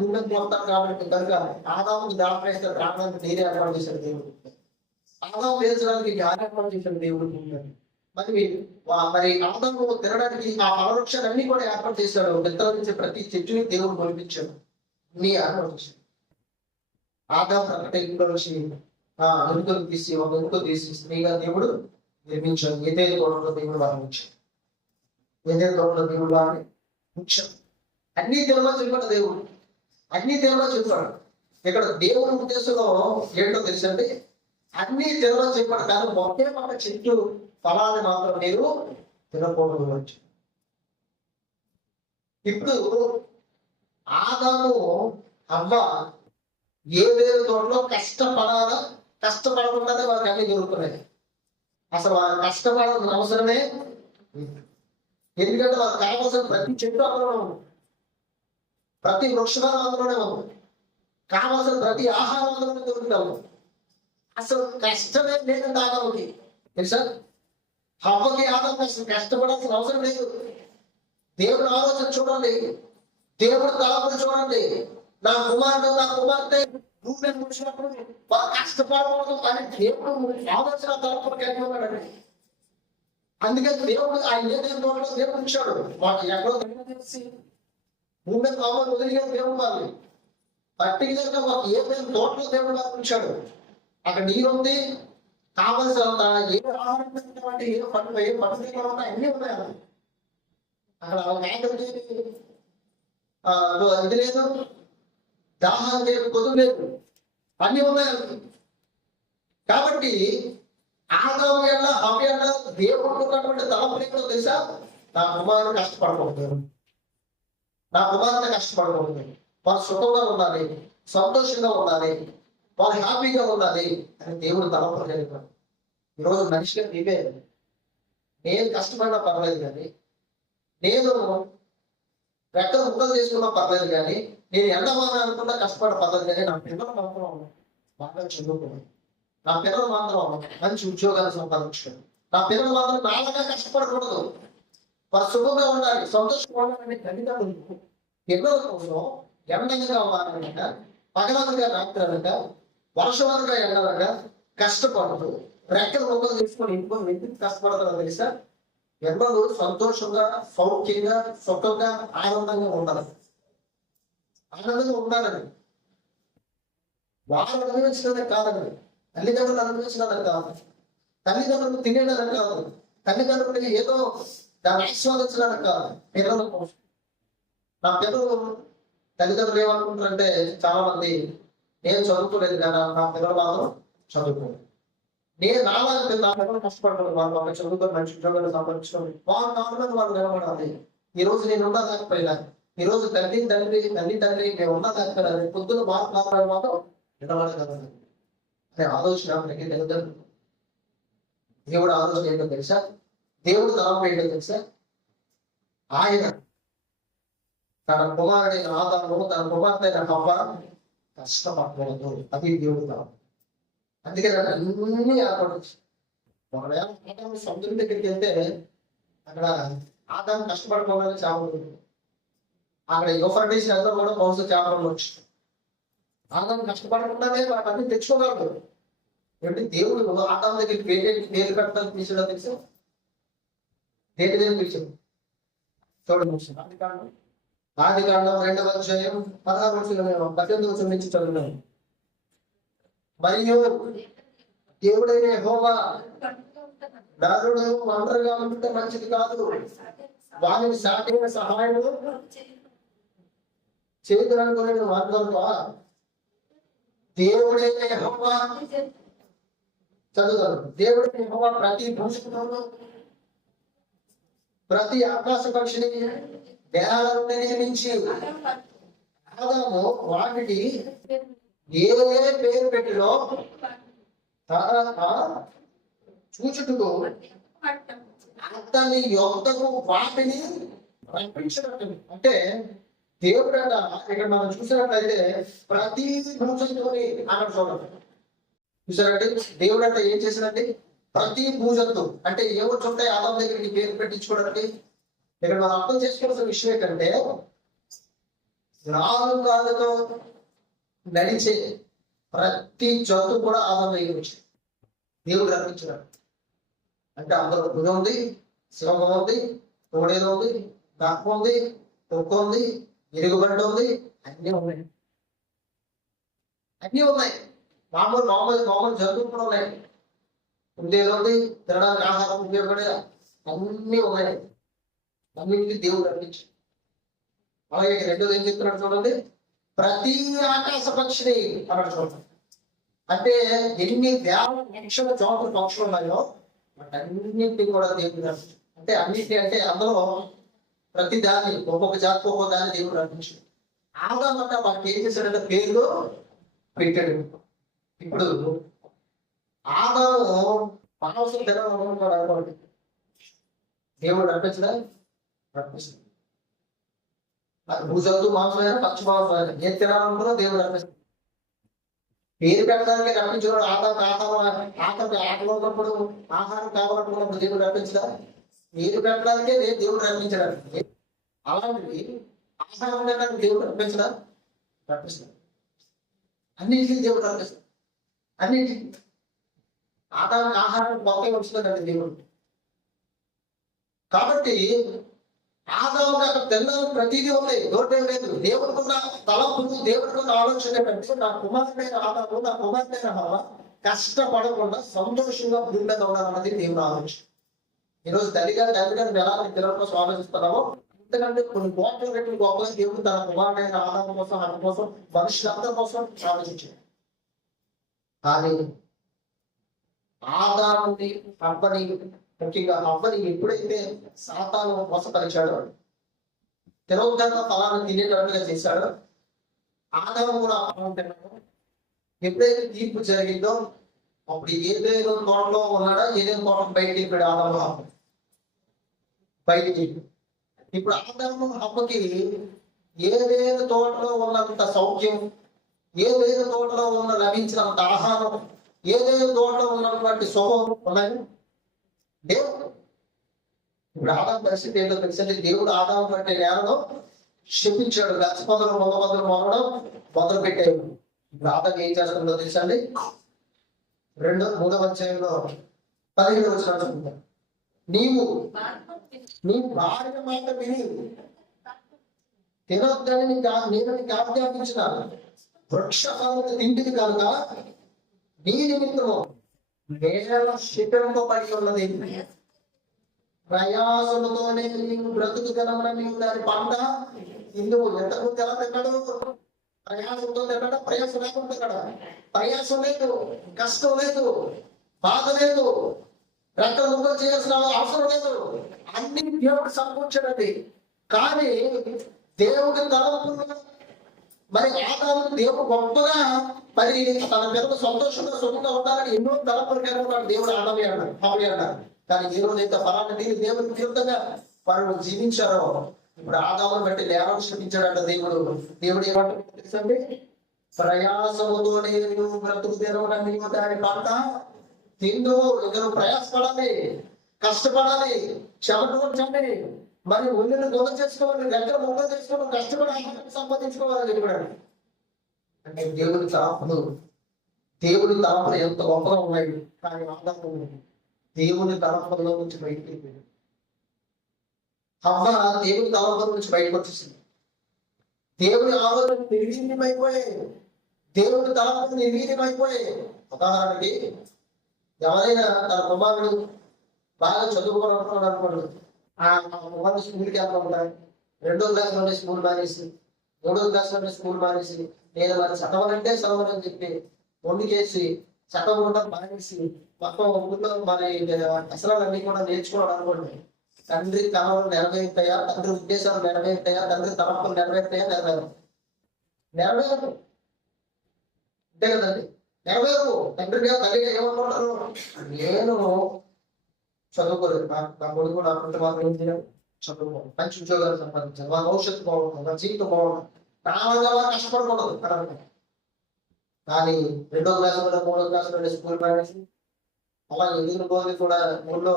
భూమి మీద పోతాడు కాబట్టి కనుక ఆదాము దాపేస్తే రావడానికి నీరు ఏర్పాటు చేశాడు దేవుడు. ఆదాము పేర్చడానికి గాలి ఏర్పాటు చేశాడు దేవుడు. మరి ఆదాము తినడానికి ఆ ఫలవృక్షాలన్నీ కూడా ఏర్పాటు చేశాడు. విత్తనం నుంచి ప్రతి చెట్టుని దేవుడు పంపించాడు, నీ ఏర్పాటు చేశాడు. ఆదాము ప్రకటన నుంచి ఎముకలు తీసి ఒక ఎముక తీసి స్త్రీగా దేవుడు నిర్మించాడు. ఏదైనా తోటలో దేవుడు వర్ణించాడు, ఏదైనా తోటలో దేవుడు వారిని ఉంచాడు. అన్ని దేవులో చెప్పాడు దేవుడు, అన్ని దేవులో చెప్పాడు. ఇక్కడ దేవుని ఉద్దేశంలో ఏంటో తెలుసండి, అన్ని దేవులో చెప్పాడు. కానీ ఒకే మాట చెట్టు ఫలాన్ని మాత్రం మీరు తినకూడదు. ఇప్పుడు ఆదాము అవ్వ ఏదేదో తోటలో కష్టపడకుండానే వాళ్ళకి అన్ని దొరుకుతున్నాయి. అసలు వాళ్ళు కష్టపడాల్సిన అవసరమే, ఎందుకంటే వాళ్ళకి కావాల్సిన ప్రతి చెట్టు అందులోనే ఉంది, ప్రతి వృక్షాలు అందులోనే ఉంది, కావాల్సిన ప్రతి ఆహారం అందులోనే దొరుకుతాము. అసలు కష్టమే లేదండి ఆదాముకి. తెలుసా, హవ్వకి ఆదాము అసలు కష్టపడాల్సిన అవసరం లేదు. దేవుడు ఆలోచన చూడండి, దేవుడు తలపులు చూడండి. నా కుమార్తె భూమి మీద వచ్చినప్పుడు బాగా కష్టపడకూడదు అని దేవుడు ఆలోచన తలపులు కలిగి ఉన్నాడండి. అందుకని దేవుడు ఆ ఏదైనా తోటలో దేవుడు ఉంచాడు. మాకు ఎక్కడో తెలిసి భూమి మీద మామూలు వదిలిగా దేవుడు వాళ్ళని పర్టికులర్గా మాకు ఏదైనా తోటలో దేవుడు వాళ్ళు ఉంచాడు. అక్కడ నీరు ఉంది, కావలసిన ఏ ఆహారం అంటే ఏ పండుగ ఉన్నాయి, అన్నీ ఉన్నాయి. అక్కడ ఇది లేదు, దాహం లేదు, కొద్దు లేదు, అన్నీ ఉన్నాయి. కాబట్టి ఆదాము ఎలా అవి ఎలా దేవుడు ఉన్నటువంటి తలపులు తెలుసా, నా కుమారుడు కష్టపడకూడదు, నా కుమార్తె కష్టపడకూడదు, వాళ్ళు సుఖంగా ఉండాలి, సంతోషంగా ఉండాలి, వాళ్ళు హ్యాపీగా ఉండాలి అని దేవుడు తలపులు కలిగాడు. ఈరోజు మనిషిగా నీవే, నేను కష్టపడినా పర్వాలేదు, కానీ నేను రెక్కలు ముక్కలు చేసుకున్నా పర్లేదు, కానీ నేను ఎంతమంది అనుకున్నా కష్టపడ పర్లేదు, కానీ నా పిల్లలు మాత్రం బాగా చదువుకోవాలి, నా పిల్లలు మాత్రం మంచి ఉద్యోగాలు సంపాదించుకోవాలి, నా పిల్లలు మాత్రం నాలుగా కష్టపడకూడదు, వారు సుఖంగా ఉండాలి, సంతోషంగా ఉండాలని తల్లిదండ్రులు పిల్లల కోసం ఎండగా మారనక, పగలనగా రాత్రనక, వర్షమనగా ఎండనగా కష్టపడుతూ రెక్కలు ముక్కలు తీసుకొని ఇంట్లో ఎందుకు కష్టపడతారో తెలుసా? ఎండలు సంతోషంగా, సౌఖ్యంగా, సుఖంగా, ఆనందంగా ఉండాలి, ఆనందంగా ఉండాలని. వాళ్ళు అనుభవించడమే కాదండి, తల్లిదండ్రులు అనుభవించడం కాదు, తల్లిదండ్రులు తినేయడం కాదు, తల్లిదండ్రులకి ఏదో దాన్ని ఆస్వాదించడానికి కాదు, పిల్లల కోసం. నా పిల్లలు తల్లిదండ్రులు ఏమనుకుంటారంటే, చాలా మంది నేను చదువుకోలేదు కదా, నా పిల్లలు మాత్రం చదువుకోలేదు, నేను నాలాగా నా పిల్లలు కష్టపడతాను, వాళ్ళు చదువుకొని మంచి ఉద్యోగాలు సంపాదించుకోవాలి, వాళ్ళ కారణంగా వాళ్ళు నిలబడాలి. ఈ రోజు నేను ఉండలేకపోయినా, ఈ రోజు తల్లి తండ్రి మేము ఉండలేకపోయినా, పొద్దున మాత్రం నిలబడగలను అనే ఆలోచన మనకి తల్లిదండ్రులు. దేవుడు ఆలోచన ఏంటో తెలుసా? దేవుడు తలంపు ఏంటో తెలుసా? ఆయన తన కుమారుడైన ఆదాము, తన కుమార్తె హవ్వ కష్టపడకూడదు, అది దేవుడు తలం. అందుకే అన్ని ఏర్పడచ్చు. ఒకవేళ ఆదాము సముద్రం దగ్గరికి వెళ్తే అక్కడ ఆదాము కష్టపడుకోవాలని చేపలు, అక్కడ యూఫ్రటీస్ నదిలో కూడా బహుశా చేపలు ఉండొచ్చు. ఆదాము కష్టపడకుండానే వాటిని తెచ్చుకోగలడు. ఏంటి దేవుడు ఆదాము దగ్గరికి పేరు పెట్టడానికి పిలిచాడో తెలుసా? దేని పిలిచాడు చూడండి. ఆదికాండం 2వ అధ్యాయం 18 నుంచి చదువున్నాను. మరియు దేవుడైన యెహోవా నరుడు ఒంటరిగా ఉంటే మంచిది కాదు, వారిని సాటిన సహాయం చేతులనుకునే మార్గంలో దేవుడైన యెహోవా చదువుతారు. దేవుడైన యెహోవా ప్రతి భూషణంలో ప్రతి ఆకాశ పక్షిని దేహాలను నియమించి ఆదాము వాటికి ఏ పేరు పెట్టిలో చూచుటకు అతని యొక్కకు వాటిని రప్పించడం. అంటే దేవుడు ఇక్కడ మనం చూసినట్లయితే ప్రతి భూజంతువుని అక్కడ చూడండి. చూసారంటే దేవుడు అంటే ఏం చేసినట్టు ప్రతి భూజంతు అంటే ఏమొచ్చి ఉంటాయి ఆదాము దగ్గరికి పేరు పెట్టించుకోవడానికి. ఇక్కడ మనం అర్థం చేసుకోవాల్సిన విషయం ఏంటంటే, 4 కాళ్ళతో నడిచే ప్రతి జంతు కూడా ఆదాము దగ్గరికి వచ్చింది, దేవుడు రప్పించాడు. అంటే అందులో భుజం ఉంది, సింహం ఉంది, తోడేదో ఉంది, దప్ప ఉంది, తొక్క ఉంది, ఎరుగుబండ ఉంది, అన్నీ ఉన్నాయి. అన్నీ ఉన్నాయి. మామూలు జంతువులు కూడా ఉన్నాయి. ఉండేదో ఉంది, తినడానికి ఆహారం ఉపయోగపడే అన్నీ ఉన్నాయి. అన్నింటినీ దేవుడు రప్పించాడు. అలాగే రెండోది ఏం చెప్తున్నాడు చూడండి, ప్రతి ఆకాశ పక్షిని అన్నాడు చూడండి. అంటే ఎన్ని వేల లక్షల జాతుల పక్షులు ఉన్నాయో వాటన్నింటినీ కూడా దేవుడు రప్పించాడు. అంటే అన్నింటి అంటే అందులో ప్రతి దాన్ని ఒక్కొక్క జాతికి ఒక్కొక్క దాన్ని దేవుడు రప్పించాడు. ఆదామంట వాటికి ఏం చేశాడంటే పేర్లు పెట్టాడు. ఇప్పుడు ఆదాము మాంసం తినాలనుకుంటాడు, దేవుడు రప్పించడా? రప్పిస్తాడు. భూజంతు మాంసమైన పక్షి మాంసమైన ఏం తినాలనుకున్నా దేవుడు రప్పిస్తాడు. పేరు పెట్టడానికి రప్పించాడు. ఆటలో ఉన్నప్పుడు ఆహారం కావాలనుకున్నప్పుడు దేవుడు రప్పించడా? పేరు పెట్టడానికే దేవుడు రప్పించడానికి. అలాంటివి ఆహారం తినడానికి దేవుడు రప్పించడా? రప్పిస్తాడు. అన్నింటినీ దేవుడు రప్పిస్తాడు. అన్నింటినీ ఆహారం మొక్క వస్తుందండి దేవుడు. కాబట్టి ఆదాము అక్కడ తిన్నాను ప్రతిదీ ఉన్నాయి, దూరం లేదు. దేవుడికున్న తలంపులు, దేవుడికున్న ఆలోచన ఏంటంటే నా కుమార్తెన ఆదాము, నా కుమార్తెన హవ్వ కష్టపడకుండా సంతోషంగా భూమి మీద ఉండాలన్నది దేవుడు ఆలోచన. ఈరోజు తల్లిగారు ఎలా పిల్లల కోసం ఆలోచిస్తున్నామో ఎందుకంటే కొన్ని గోపలు పెట్టిన గొప్పగా దేవుడు తన కుమారుడైన ఆదాము కోసం, హవ్వ కోసం, మనుషులందరి కోసం ఆలోచించాడు. కానీ ఆదాముని హవ్వని, ముఖ్యంగా హవ్వని ఎప్పుడైతే సాతాను మోసపరిచాడో, తిరోగంగా ఫలాన్ని తినేటట్టుగా చేశాడో, ఆదాము కూడా ఫలం తిన్నాడు. ఎప్పుడైతే తీర్పు జరిగిందో అప్పుడు ఏదేదో తోటలో ఉన్నాడా, ఏదేదో తోట బయటికి వెళ్ళాడు ఆదాము. బయటికి ఇప్పుడు ఆదాము హవ్వకి ఏదేని తోటలో ఉన్నంత సౌఖ్యం, ఏదేని తోటలో లభించినంత ఆహారం, ఏదేని తోటలో ఉన్నటువంటి శుభం ఉన్నాయి. దేవుడు ఇప్పుడు ఆదాము పరిస్థితి ఏంటో తెలిసింది. దేవుడు ఆదాము అంటే నేలలో క్షమించాడు. గచ్చపదలు మొదలు మొదలడం మొదలు పెట్టాడు. ఇప్పుడు ఆదాము ఏం చేస్తుందో తెలుసండి. 2-3 అధ్యాయంలో 15 వచనం, నీవు నీ భార్య మాట విని తినొద్దని నేను నీకు ఆజ్ఞాపించిన వృక్షఫలము తింటిది కనుక నీ నిమిత్తము నేల శిఖరంపబడి ఉన్నది. ప్రయాసముతోనే నీవు బ్రతుకు జనమున నీవు దాని పంట ఇందుకు ఎంతకు తెల తిన్నాడు. ప్రయాసంతో తిన్నాడా? ప్రయాసం లేకుండా తిన్నాడా? ప్రయాసం లేదు, కష్టం లేదు, బాధ లేదు, రెక్కలు ముక్కలు చేయాల్సిన అవసరం లేదు. అన్ని దేవుడు సమకూర్చాడండి. కానీ దేవుడి తలంపులు మరి ఆదాము దేవుడు గొప్పగా మరి తన పిల్లలు సంతోషంగా సుఖంగా ఉండాలని ఎన్నో తలంపులు కలిగినాడు దేవుడు ఆదాము అన్నాడు. కానీ ఈ రోజు అయితే ఫలానా దేవుడికి విరుద్ధంగా వారు జీవించారో ఇప్పుడు ఆదామును బట్టి నేరం క్షమించాడంట దేవుడు. దేవుడు ఏమంటే ప్రయాసముతోనే నువ్వు బ్రతుకు తెరవడం దాని పంట తిందు. ఇంకా నువ్వు ప్రయాసపడాలి, కష్టపడాలి, చెమటూర్చండి, మరి ఒళ్ళుని దొంగ చేసుకోవాలి, దగ్గర మొగ్గ చేసుకోవడం, కష్టపడి సంపాదించుకోవాలని చెప్పాడు. అంటే దేవుడి తలంపులు ఎంత గొప్పగా ఉన్నాయి. కానీ ఆదాము దేవుని తలంపుల్లో నుంచి బయటికి వెళ్ళిపోయాడు. హవ్వ దేవుని తలంపుల నుంచి బయటకు వచ్చేసింది. దేవుని ఆలోచన నిర్వీర్యమైపోయాయి, దేవుని తలంపులు నిర్వీర్యమైపోయాయి. ఉదాహరణకి ఎవరైనా తన కుమారుడు బాగా చదువుకోవాలనుకున్నాడు అనుకోండి, ఆ కుమారుడు స్కూల్కి వెళ్తుంటారు. 2వ క్లాస్లోనే స్కూల్ మానేసి, 3వ క్లాస్లోనే స్కూల్ మానేసి, నేను మరి చదవాలంటే చదవాలని చెప్పి వండుకేసి చదవకుండా మానేసి మొత్తం ఊళ్ళో మరి అసలన్నీ కూడా నేర్చుకోవడం అనుకోండి. తండ్రి కళలు నెరవేరుతాయా? తండ్రి ఉద్దేశాలు నెరవేరుతాయా? తండ్రి తలంపులు నెరవేరుతాయా? నెరవేరు అంతే కదండి. నెరవేరు. తండ్రి తల్లిగా ఏమనుకుంటారు? నేను చదువుకోలేదు, నా కొడుకు నా కుటుంబాలు ఏం చేయాలి, చదువుకోవాలి, మంచి ఉద్యోగాలు సంపాదించాలి, మా భవిష్యత్తు బాగుంటుంది, నా జీవితం బాగుంటుంది, చాలా కష్టపడకూడదు కదా. కానీ 2వ క్లాసులో 3వ క్లాసులో స్కూల్ మానేసి అలా ఎదురు పోయి కూడా ఊళ్ళో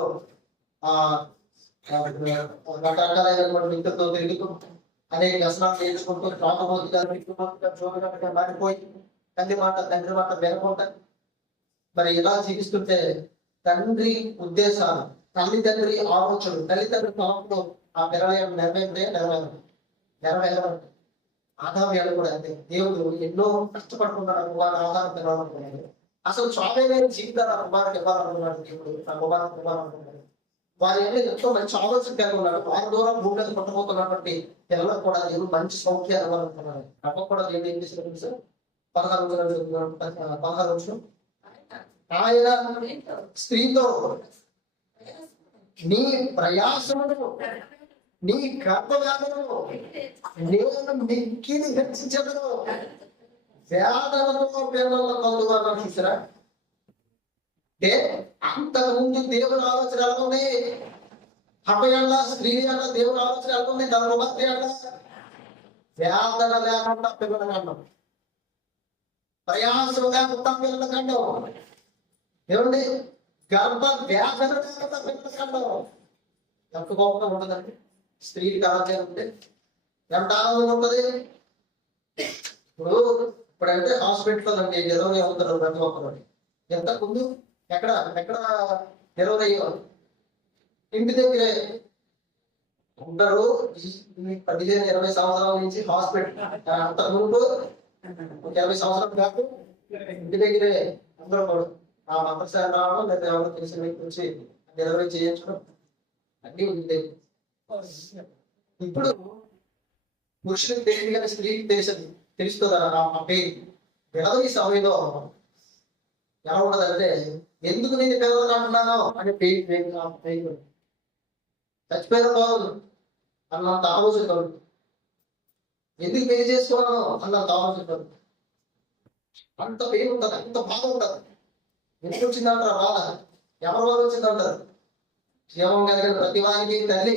రకరకాలైనటువంటి వ్యక్తులతో తిరుగుతూ అనేక వ్యసనాలు నేర్చుకుంటూ తాగుబోతుగా మారిపోయి తండ్రి మాట వినకుండా మరి ఇలా జీవిస్తుంటే తండ్రి ఉద్దేశాలు, తల్లిదండ్రి ఆలోచనలు, తల్లిదండ్రి తలంపులు ఆ పిల్లలు నెరవేరవండి. ఆదాము కూడా అంతే. దేవుడు ఎన్నో కష్టపడుతున్నాడు వారి ఆధారం పెరగాలనుకున్నాడు. అసలు స్వాభావిక జీవితాన్ని కుమారుడు ఇవ్వాలనుకున్నాడు దేవుడు. నా కుమారుడు ఇవ్వాలనుకున్నాడు. వారి ఎంతో మంచి ఆలోచన కలిగి ఉన్నాడు. వారి ద్వారా భూమి మీద పుట్టబోతున్నటువంటి పిల్లలకు కూడా దేవుడు మంచి సౌఖ్యాలు ఇవ్వాలనుకున్నాడు. అప్ప కూడా దేవుడు ఏం చేసిన సార్ 16 ఆయన స్త్రీతో నీ ప్రయాసమును నీ గర్భవేదనను నేను మిక్కిలి హెచ్చించను, వేదనతో పిల్లల కందువా చూసారా. అంటే అంతకుముందు దేవుని ఆలోచన ఎలా ఉంది? అపయల్ల స్త్రీ అన్న దేవుని ఆలోచన ఎలా ఉంది? ధర్మభక్తి అన్న వేదన లేకుండా పిల్లల కండం, ప్రయాసం లేకుండా పిల్లల కండం, ఏమండి గర్భ వేదన లేకుండా పిల్లల కండం. ఎంత గొప్పగా ఉండదండి స్త్రీకి ఆరోగ్యం ఉంటే, ఎంత ఆనందం ఉంటుంది. ఇప్పుడంటే హాస్పిటల్ అండి డెలివరీ అవుతారు ప్రతి ఒక్కరు. ఎంతకు ముందు ఎక్కడ డెలివరీ అయ్యేవారు ఇంటి దగ్గరే ఉంటారు. 15-20 సంవత్సరాల నుంచి హాస్పిటల్, అంతకు ముందు 20 సంవత్సరాలు కాదు ఇంటి దగ్గరే అందరూ ఆ మంత్రశాల రావడం లేదా ఎవరో తెలిసిన వ్యక్తి వచ్చి డెలివరీ చేయించడం అన్నీ ఉంది. ఇప్పుడు పురుషులకు తెలియదు కానీ స్త్రీకి తెలుస్తుంది ఆ పెయిన్. ఈ సమయంలో ఎలా ఉండదంటే ఎందుకు నేను పిల్లలు అంటున్నాను అని పెయిన్ చచ్చిపోయిన బాగుంది అన్నంత ఆలోచన కలుగు, ఎందుకు పెళ్లి చేసుకోవాలను అన్నంత ఆలోచన కలుగు. అంత పెయిన్ ఉంటుంది, అంత బాధ ఉంటుంది. ఎందుకు వచ్చిందంటారు బాధ? ఎవరి వల్ల వచ్చిందంటారు? జీవం కలిగిన ప్రతి వారికి తల్లి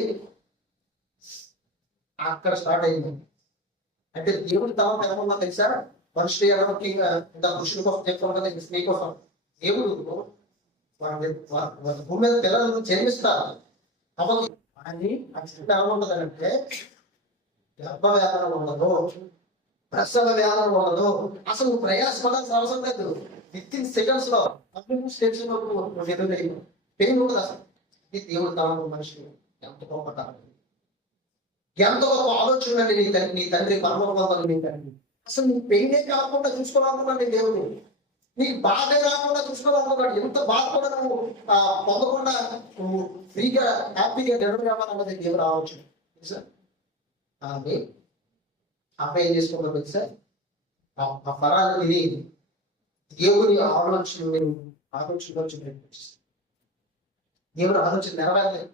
అక్కడ స్టార్ట్ అయింది. అంటే దేవుడి తలం ఎలా ఉందో తెలుసా? మనుషులు ఎలా ముఖ్యంగా ఇంత పురుషుల కోసం చెప్పుకోవడం కదా, స్త్రీ కోసం. దేవుడు వాళ్ళ భూమి మీద పిల్లలను జన్మిస్తారు. అప్పుడు అని ఎలా ఉంటదంటే గర్భ వేదన ఉండదు, ప్రసవ వేదన ఉండదు, అసలు ప్రయాసపడాల్సిన అవసరం లేదు. విత్ ఇన్ సెకండ్స్ లో స్టేట్స్ లో పెయిన్ ఉండదు అసలు. ఇది దేవుడు తలం మనుషులు ఎంత గొప్ప ఎంతో గొప్ప ఆలోచన అండి నీ తండ్రి పరమపదాలు నీ తండ్రి. అసలు నీ పెయినే కాకుండా చూసుకోవాలనుకున్నాడు దేవుడు, నీకు బాధ రాకుండా చూసుకోవాలనుకున్నాడు. ఎంత బాధ కూడా నువ్వు పొందకుండా నువ్వు ఫ్రీగా హ్యాపీగా గడప కావాలన్నది దేవుడు ఆలోచన తెలుసా. కానీ అమ్మ ఏం చేసుకోవాలి తెలుసా? ఆ ఫరాలు ఇది దేవుని ఆలోచనలో దేవుడు ఆలోచన నెరవేరలేదు.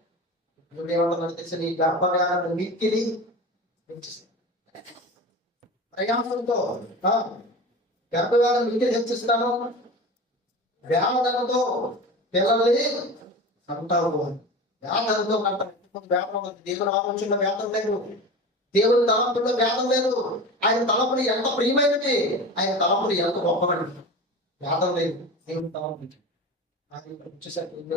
దేవుడు ఏమంటున్నాడు తెలుసా? నీ గర్భవేదన మిక్కిలి ప్రయాసంతో గర్భవేదన మిక్కిలి హెచ్చిస్తాను, వేదనతో పిల్లల్ని కంటారు. వేదనతో కంటారు. వేదన దేవుని ఆలోచనలో వేదన లేదు, దేవుని తలంపుల్లో వేదన లేదు. ఆయన తలంపులు ఎంత ప్రియమైనది, ఆయన తలంపులు ఎంత గొప్పవండి. వేదన లేదు దేవుని తలంపు. ఆయన వచ్చేసరికి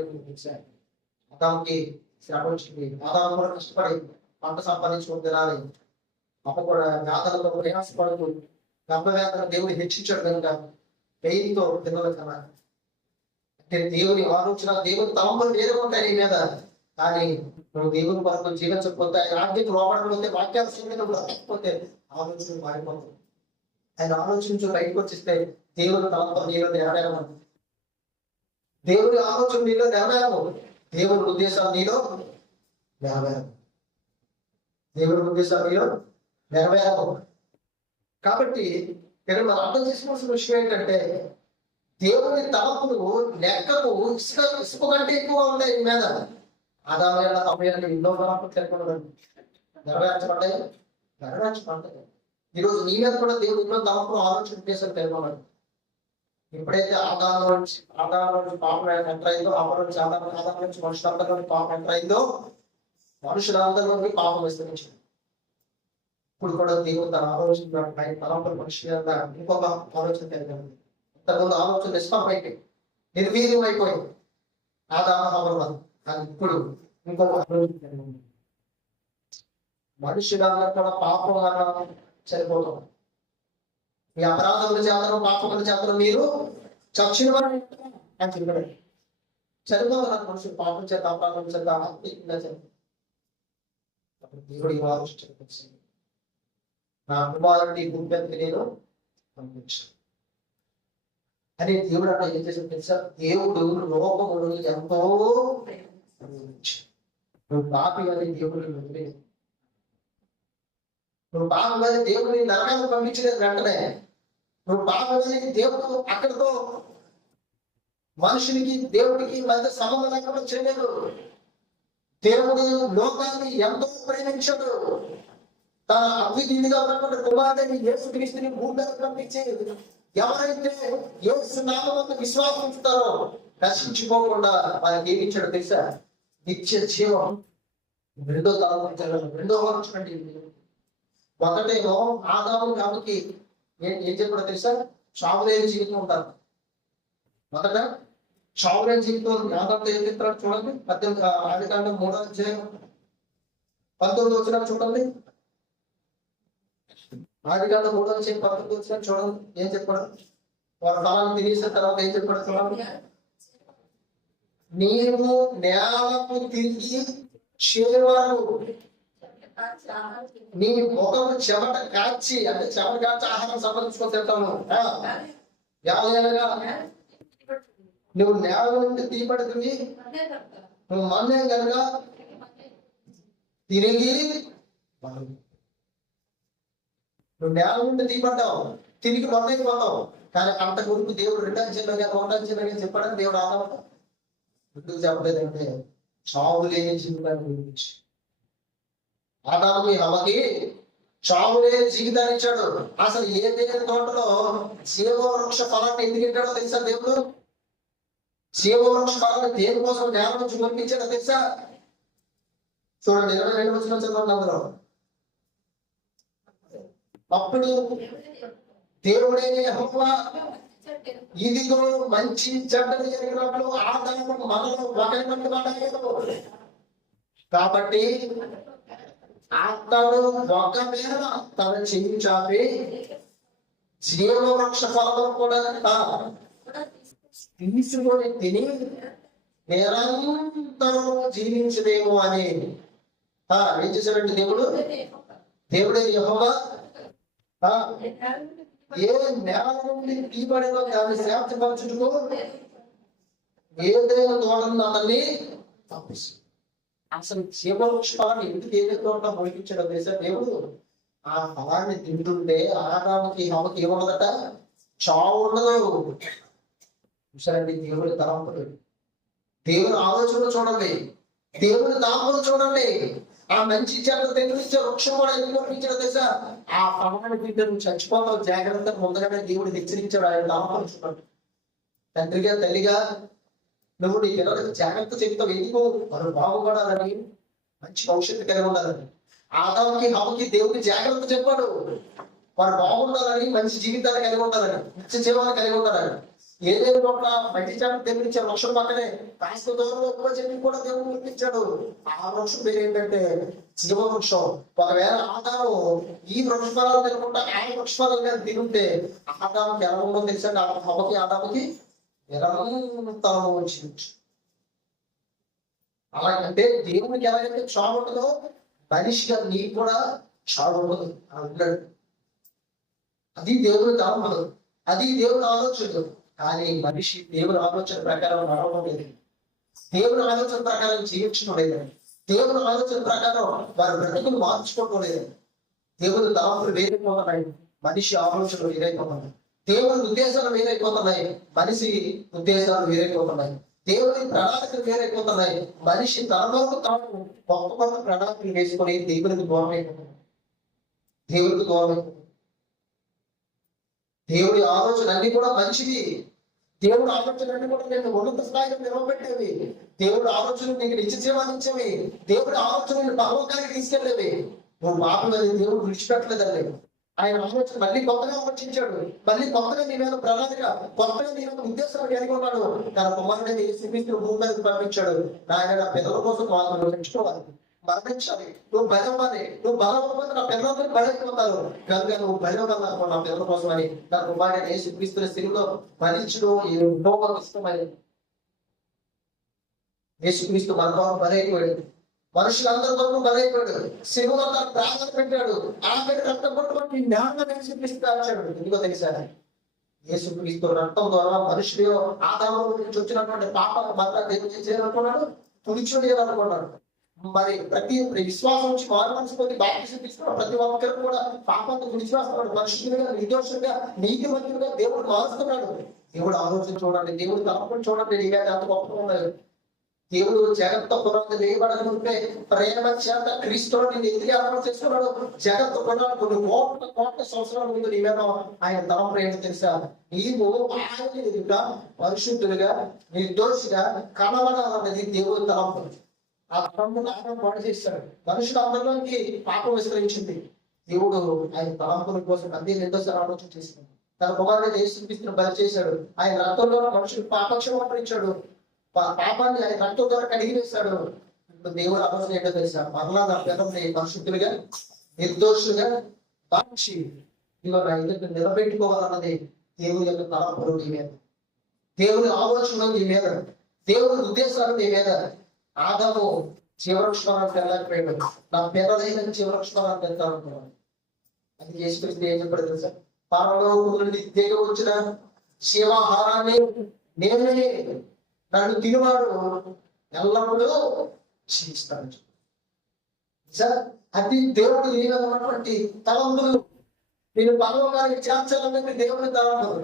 అతనికి శ్రమ వచ్చింది. ఆదాము కూడా కష్టపడి పంట సంపాదించుకుని తినాలి. అప్ప కూడా వేదనతో ప్రయాసపడుతూ గర్భవేదన దేవుడు హెచ్చించాడు కనుక పెయిన్తో పిల్లలు కదా. అంటే దేవుని ఆలోచన దేవుని తలంపులు వేరే ఉంటాయి నీ మీద. కానీ నువ్వు దేవుని కొరకు జీవించకపోతే, ఆయన ఆజ్ఞకు లోపడకపోతే, వాక్యాలు రాకపోతే ఆలోచన మారిపోతుంది. ఆయన ఆలోచించు బయటకు వచ్చిస్తే దేవుని తలంపులు నీలో నెరవేరము, దేవుని ఆలోచన నీలో నెరవేరము, దేవుని ఉద్దేశాలు నీలో నెరవేరము, దేవుని ఉద్దేశాలు నీలో నెరవేరము. కాబట్టి ఇక్కడ మనం అర్థం చేసుకోవాల్సిన విషయం ఏంటంటే, దేవుని తలంపులు లెక్కకు ఇసుక కంటే ఎక్కువ ఉన్నాయి ఈ మీద. ఆదామయ్యాల తమ్ముళ్ళు ఎన్నో తలంపులు తెలుపుకున్నాడు, నెరవేర్చబడ్డాయి, నెరవేర్చబడ్డాయి. ఈరోజు నీ మీద కూడా దేవుడు ఎన్నో తలంపులు ఆలోచన చేశారు తెలుపుకున్నాడు. ఎప్పుడైతే ఆదాము నుంచి పాపం ఎంటర్ అయిందో, అప్పటి నుంచి ఆదాము నుంచి మనుషులందరిలోని పాపం ఎంటర్ అయిందో, మనుషులందరిలోని పాపం విస్తరించింది. ఇప్పుడు కూడా దేవుడు తన ఆలోచన ఆయన తలంపులు మనుషులంతా ఇంకొక ఆలోచన కలిగింది. ఇంతకుముందు ఆలోచన నిష్ఫలం అయిపోయి నిర్వీర్యం అయిపోయింది ఆదాము. కానీ ఇప్పుడు ఇంకొక ఆలోచన కలిగింది. మనుషులందరూ కూడా పాపం వల్ల చనిపోతాం. మీ అపరాధముల చేతను పాపముల చేతను మీరు చచ్చిన వారు చనిపోతున్నారు. మనుషులు పాపం చేత అపరాధం చేత ఆత్మీయంగా చనిపోతారు. దేవుడు ఆలోచించారు, నా కుమారుడిని భూమికి నేను పంపించాను అని. దేవుడు అక్కడ ఏం చేశాడు తెలుసా? దేవుడు లోకమును ఎంతో నువ్వు పాపి అని దేవుడిని వదిలేదు. నువ్వు పాపం అని దేవుడిని నరకానికి పంపించలేదు. వెంటనే నువ్వు పాపం అని దేవుడు అక్కడితో మనుషునికి దేవుడికి మధ్య సంబంధం లేకుండా చేయలేదు. దేవుడు లోకాన్ని ఎంతో ప్రేమించాడు. తన అద్వితీయంగా ఉన్నటువంటి కుమారుడిని యేసుక్రీస్తుని భూమి మీద పంపించి, ఎవరైతే యేసు నామమున విశ్వాసం ఉంచుతారో నశించిపోకుండా వారికి ఏమి ఇచ్చాడు తెలుసా? నిత్య జీవం. రెండో తలం రెండో ఆలోచనండి. ఒకటేమో ఆదాము కాబట్టి ఏం చెప్పాడో తెలుసా? చావులేని జీవితం ఉంటారు. మొదట చావులేని జీవితం ఆదాంతో ఏం చెప్తాడు చూడండి. 18 ఆదికాండం 3వ అధ్యాయం 19 వచనం చూడండి. ఆదికాండం 3వ అధ్యాయం 19 వచనం చూడండి. ఏం చెప్పాడు? వారు ఫలాన్ని తినేసిన తర్వాత ఏం చెప్పాడు చూడండి. నీవు నేలకు తిరిగి చేవారు, నీ ముఖము చెమట కాచి, అంటే చెమట కాచి ఆహారం సంపాదించుకొని తింటాను. నువ్వు నేల నుండి తీపడుతుంది, నువ్వు మన్నే కనుక తిరిగి, నువ్వు నేల నుండి తీపడ్డావు, తిరిగి మన్నకి పోతావు. కానీ అంత కొడుకు దేవుడు 2వ అధ్యాయంలో 1వ అధ్యాయంలో చెప్పాడని దేవుడు ఆదాము ఎందుకు చెప్పలేదంటే చావు లేని జీవితాన్ని గురించి. ఆదాముకి హవ్వకి చావు లేని జీవితాన్ని ఇచ్చాడు. అసలు ఏ దేవుని తోటలో జీవవృక్ష ఫలాన్ని ఎందుకు ఇచ్చాడో తెలుసా? దేవుడు జీవవృక్ష ఫలాన్ని దేనికోసం నేల నుంచి పంపించాడో తెలుసా? చూడండి 22వ వచనం చదవండి. అందులో అప్పుడు దేవుడే యెహోవా ఇదిగో మంచి చెడ్డలు జరిగినట్లు ఆదాము మనలో ఒకరినట్టు వాడాడు. కాబట్టి అతడు ఒకవేళ తన చెయ్యి చాపి జీవవృక్ష ఫలం కూడా తీసుకొని తిని నిరంతరం జీవించదేమో అని ఏం చేశాడండి దేవుడు? దేవుడే యెహోవా ఏ నేల నుండి తీయబడినో దాన్ని శాంతిపరచుటకు ఏదైనా తోటను అతన్ని తప్పిస్తుంది. అసలు జీవవృక్ష ఫలాన్ని ఎందుకు ఏదైతే తోట మొలిపించాడో తెలుసా దేవుడు? ఆ ఫలాన్ని తింటుంటే ఆదాముకి హవ్వకి ఏముండదట? చావు ఉండదు. చూసారండి దేవుడి తలంపులు, దేవుని ఆలోచనలు చూడండి, దేవుని తలంపులు చూడండి. ఆ మంచి చెడ్డ తెలిపించే వృక్షం కూడా ఎందుకు పంపించాడు తెలుసా? ఆ ఫలాన్ని తింటే నువ్వు చచ్చిపోతావు, జాగ్రత్త ముందుగానే దేవుడు హెచ్చరించాడు. ఆయన తలంపులు చూడండి. తండ్రిగా తల్లిగా నువ్వు నీ పిల్లలకు జాగ్రత్త చెప్తావు. ఎందుకు? వారు బాగుపడాలని, మంచి భవిష్యత్తు కలిగి ఉండాలని. ఆదాముకి హవ్వకి దేవుడి జాగ్రత్త చెప్పాడు. వారు బాగుండాలని, మంచి జీవితాలు కలిగి ఉండాలని, నిత్య జీవాలు కలిగి ఉండాలని. ఏదైనా చోట్ల మంచి చెడ్డ తెలిపించాడు వృక్షం పక్కనే కాస్త దూరంలో ఎక్కువ చెప్పి కూడా దేవుడు గుర్తించాడు. ఆ వృక్షం పేరు ఏంటంటే జీవవృక్షం. ఒకవేళ ఆదాము ఈ వృక్ష ఫలాలు తినకుండా ఆ వృక్ష ఫలాలు కానీ తింటే ఆదాముకి ఎలా ఉందో తెలుసండి? హవ్వకి ఆదాముకి నిరంతరం వచ్చింది. అలాగంటే దేవునికి ఎలాగైతే చావు ఉంటుందో మనిషిగా నీకు కూడా చావు ఉండదు అంటాడు. అది దేవుని తలంపులు, అది దేవుని ఆలోచనలు. కానీ మనిషి దేవుని ఆలోచన ప్రకారం నడవడం లేదు, దేవుని ఆలోచన ప్రకారం జీవించడం లేదండి, దేవుని ఆలోచన ప్రకారం వారి బ్రతుకులు మార్చుకోవడం లేదండి. దేవుని తలంపులు వేరైపోతున్నాయి, మనిషి ఆలోచనలు వేరైపోతున్నాయి. దేవుని ఉద్దేశాలు వేరైపోతున్నాయి, మనిషి ఉద్దేశాలు వేరైపోతున్నాయి. దేవుని ప్రణాళికలు వేరైపోతున్నాయి, మనిషి తనలోకి తాను గొప్ప గొప్ప ప్రణాళికలు వేసుకొని దేవునికి దూరం అయిపోతున్నాయి. దేవునికి దూరం అయిపోతుంది. దేవుడి ఆలోచన అన్ని కూడా మంచిది. దేవుడు ఆలోచన అన్ని కూడా నేను ఉన్నత స్థాయిలో నిలవబెట్టేవి. దేవుడు ఆలోచనలు నీకు నిత్య జీవాన్ని ఇచ్చేవి. దేవుడి ఆలోచనలు పరలోకానికి తీసుకెళ్ళేవి. నువ్వు పాపలని దేవుడు విడిచిపెట్టలేదండి. ఆయన ఆలోచన మళ్ళీ కొత్తగా ఆలోచించాడు. మళ్ళీ కొత్తగా నీ మీద ప్రణాళిక, కొత్తగా నీ మీద ఉద్దేశాలు కలిగి ఉన్నాడు. తన కుమారుడిని యేసుక్రీస్తును భూమి మీదకి పంపించాడు. ఆయన పిల్లల కోసం వాళ్ళు పెంచుకోవాలి, మరణించాలి. నువ్వు బలవ్వాలి, నువ్వు బలవ్వకపోతే నా పిల్లలు బలైపోతారు కనుక నువ్వు బలవ్వాలి నా పిల్లల కోసం అని నా కుమారుడిని యేసుక్రీస్తుని స్థితిలో మరణించడం ఎంతో ఇష్టమైనది. యేసుక్రీస్తు మన కోసం బలైపోయాడు, మనుషులందరి కొరకు బలైపోయాడు. శివుడు తన ప్రాణాలు పెట్టాడు. ఆమె రక్తం కొట్టుకొని జ్ఞానం యేసుక్రీస్తు. ఎందుకో తెలుసా? యేసుక్రీస్తు రక్తం ద్వారా మనుషులు ఆదాము నుంచి వచ్చినటువంటి పాపాలు మళ్ళా దేవుడు ఏం చేయాలనుకున్నాడు? తుడిచివేయాలనుకున్నాడు. మరి ప్రతి విశ్వాసం నుంచి మారు మనసు పొంది బాప్తిసం తీసుకున్న ప్రతి ఒక్కరు కూడా పాపాన్ని తుడిచివేస్తున్నాడు. మనుషులుగా, నిర్దోషులుగా, నీతిమంతులుగా దేవుడు మారుస్తున్నాడు. దేవుడు ఆలోచన చూడండి, దేవుడు తలపుని చూడండి. నీవే అంత గొప్పగా ఉన్నది. దేవుడు జగత్తు పునాది వేయబడకుంటే ప్రేమ చేత క్రీస్తుని నిన్ను ఎదిగి అర్పణ చేసుకున్నాడు. జగత్తు పునాది కొన్ని కోట్ల కోట్ల సంవత్సరాల ముందు నీ మీద ఆయన తలంపు ఏంటో తెలుసా? నీవు ఆయన ఎదుట పరిశుద్ధులుగా, నిర్దోషిగా కనబడాలన్నది దేవుడి తలంపు. ఆ తలంపును ఆయన పాడు చేశాడు. మనుషులు అందరిలోకి పాపం విస్తరించింది. దేవుడు ఆయన తలంపుల కోసం అన్ని రెండోసారి ఆలోచన చేశాడు. తన కుమారుడు యేసుక్రీస్తును బలి చేశాడు. ఆయన రక్తంలో మనుషులు పాపక్షమాపణ ఇచ్చాడు. పాపాన్ని ఆయన రక్తం ద్వారా కడిగి వేశాడు. ఇప్పుడు దేవుడు ఆలోచన ఏంటో తెలుసా? మరలా నా పిల్లల్ని పరిశుద్ధులుగా, నిర్దోషులుగా సాక్షి నా ఎదుట నిలబెట్టుకోవాలన్నది దేవుని యొక్క తలంపులు నీ మీద, దేవుని ఆలోచనలు నీ మీద, దేవుని ఉద్దేశాలు నీ మీద. ఆదాము జీవవృక్షానికి వెళ్ళకపోయాడు, నా పిల్లలైన జీవవృక్షానికి వెళ్తానుకున్నాను. అది యేసుక్రీస్తు ఏం చెప్పాడు తెలుసా? పరలోకము నుండి దిగి వచ్చిన శివాహారాన్ని నేనే, నన్ను తినవాడు ఎల్లప్పుడూ జీవిస్తాడు. అది దేవుడు ఏమన్నటువంటి తలంపులు. నేను పరలోకానికి చేర్చాలన్నది దేవుని తలంపులు.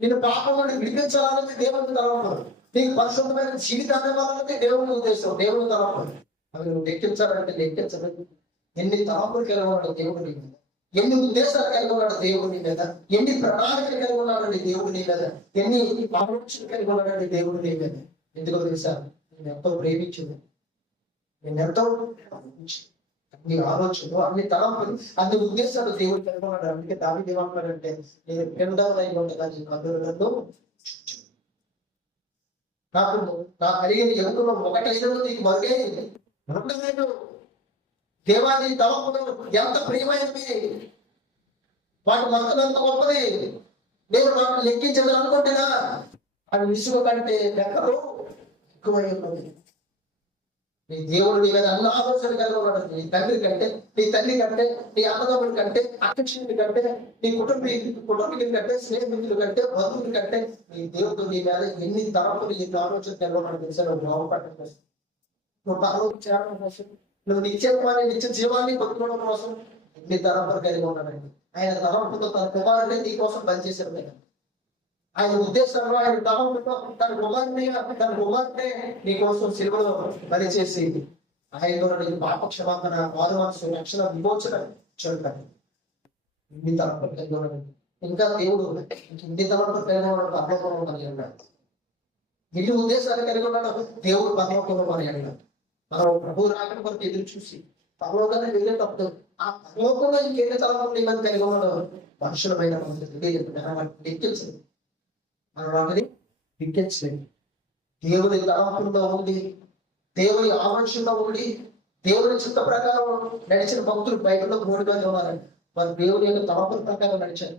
నేను పాపం నుండి విడిపించాలన్నది దేవుని తలంపులు. నీకు పరిశుద్ధమైన జీవితాన్ని ఇవ్వాలన్నది దేవుని ఉద్దేశం, దేవుని తలంపులు. అవి నువ్వు లెక్కించాలంటే లెక్కించలేదు. ఎన్ని తలంపులు కలిగి ఉన్నాడు దేవుడు నీ మీద, ఎన్ని ఉద్దేశాలు కలిగి ఉన్నాడు దేవుడి మీద, ఎన్ని ప్రణాళికలు కలిగి ఉన్నాడండి దేవుడి మీద, ఎన్ని ఆలోచనలు కలిగి ఉన్నాడండి దేవుడి మీద. ఎందుకో తెలుసా? నేను ఎంతో ప్రేమించింది, నేను ఎంతో అన్ని ఆలోచనలు, అన్ని తలంపులు, అన్ని ఉద్దేశాలు దేవుడు కలిగి ఉన్నాడు. అందుకే దావీదు ఏమంటున్నాడంటే, నేను పిండమై ఉండగా నీ కన్నులను చూచు. నాకు నా కలిగిన ఎముకలో ఒకటైన నీకు మరుగైంది. రెండవది, దేవాది తలంపులు ఎంత ప్రియమైనవి, వాటి మనసులు ఎంత గొప్పది, నేను వాటిని లెక్కించదని అనుకుంటున్నా అని విసుగు కంటే లెక్కలు ఎక్కువై ఉన్నది. నీ దేవుడు నీ మీద అన్న ఆలోచన కలిగి ఉన్నాడు. నీ తండ్రి కంటే, నీ తల్లి కంటే, నీ అన్నదమ్ముడి కంటే, అక్కక్షుడి కంటే, నీ కుటుంబీకుల కంటే, స్నేహితుల కంటే, బంధువుల కంటే నీ దేవుడు నీ మీద ఎన్ని తరపులు ఎన్ని ఆలోచన కలిగి ఉన్నాడు తెలిసే నువ్వు బాగుపడటం కోసం, నువ్వు పరలోకం చేరడం కోసం, నువ్వు నిత్య జీవాన్ని పొందుకోవడం కోసం ఎన్ని తరపులు కలిగి ఉన్నాడండి. ఆయన తలంపుతో తన కుమారుడే నీ కోసం పనిచేశాడు. ఆయన ఉద్దేశంలో ఆయన తలంపుతో తన కుమార్తె నీ కోసం సిలువలో పనిచేసి ఆయనతో నీకు పాప క్షమాపణ, మారుమనసు, రక్షణ, విమోచన చూడాలి. ఇన్ని తలంపులు కలిగి ఉన్నాడు. ఇంకా దేవుడు ఇన్ని తలంపులు కలిగి ఉన్నాడు, పరలోకంలో కలిగి ఉన్నాడు. ఇన్ని ఉద్దేశాలు కలిగి ఉన్నాడు దేవుడు, పరలోకంలో కలిగి ఉన్నాడు. మనం ప్రభు రాకడ కొరకు ఎదురు చూసి పరలోకాన్ని వెళ్ళేటప్పుడు ఆ పరలోకంలో ఇంకెన్ని తలంపులు నీ మీద కలిగి ఉన్నాడు మనుషులమైన లెక్కించలేదు. మన వాటిని లెక్కించలేదు. దేవుని తలంపుల్లో ఉండి, దేవుని ఆలోచనలో ఉండి, దేవుని చిత్త ప్రకారం నడిచిన భక్తులు బైబిల్లో 3 మంది ఉన్నారండి. వారు దేవుని యొక్క తలంపుల ప్రకారం నడిచారు.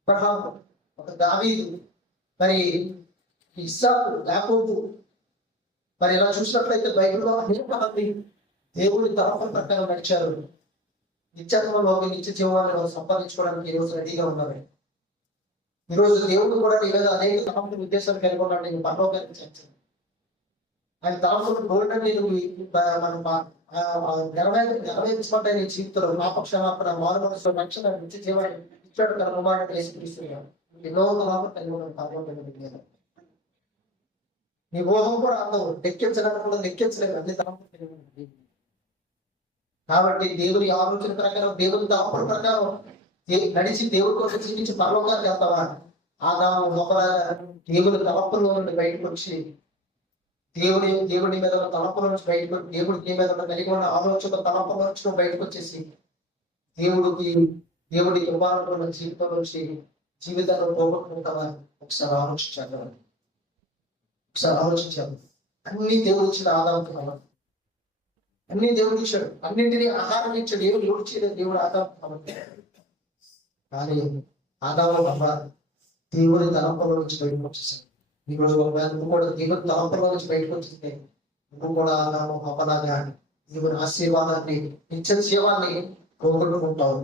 అబ్రహాము, ఒక దావీదు, మరి ఇస్సాకు, యాకోబు, మరి ఇలా చూసినట్లయితే బైబిల్లో అనేక మంది దేవుని తలంపుల ప్రకారం నడిచారు. నిత్యత్వంలోకి నిత్య జీవాన్ని సంపాదించుకోవడానికి ఈరోజు రెడీగా ఉన్నారు. ఈరోజు దేవుడు కూడా నీ మీద అనేక తలంపుల ఉద్దేశాలు కలిగి ఉన్నాడు. నేను పరలోకానికి చేర్చాను. ఆయన తలంపులు గోల్డెన్ మనం నెరవేర్చుకుంటే నీ జీవితంలో పాపక్షమాపణ, మారుమనసు, రక్షణ, నిత్య జీవాన్ని ఇచ్చాడు. తన కుమారుడు యేసుక్రీస్తు ఎన్నో తలంపులు కలిగి ఉన్నాడు పరలోకానికి. నీ ఊహం కూడా అందవు, లెక్కించడానికి కూడా లెక్కించలేదు అన్ని తలంపులు కలిగి ఉంది. కాబట్టి దేవుని ఆలోచన ప్రకారం, దేవుని తలంపుల ప్రకారం నడిచి దేవుడి కోసం జీవించి పరలోకానికి వెళ్తావా? ఆదాము మొదలగా దేవుని తలంపుల్లో నుండి బయటకు వచ్చి, దేవుడి మీద ఉన్న తలంపుల నుంచి బయటకు, దేవుడికి మీద ఉన్న కలిగి ఉన్న ఆలోచన తలంపుల నుంచి బయటకు వచ్చేసి దేవుడి కృపాలను జీవితం నుంచి జీవితాన్ని పోగొట్టుకుంటావా? ఒకసారి ఆలోచించాలి. అన్ని దేవుడు ఇచ్చిన ఆదాము, అన్ని దేవుడు ఇచ్చాడు, అన్నింటినీ ఆహారం ఇచ్చాడు. దేవుడు ఇచ్చేది దేవుడు ఆదాము కాబట్టి. కానీ ఆదాము దేవుని తలంపుల నుంచి బయటకు వచ్చేసాడు. ఈరోజు నువ్వు కూడా దేవుని తలంపుల నుంచి బయటకు వచ్చేస్తే నువ్వు కూడా ఆదాము అవ్వలాగా దేవుని ఆశీర్వాదాన్ని, నిత్య జీవాన్ని పోగొట్టుకుంటావు.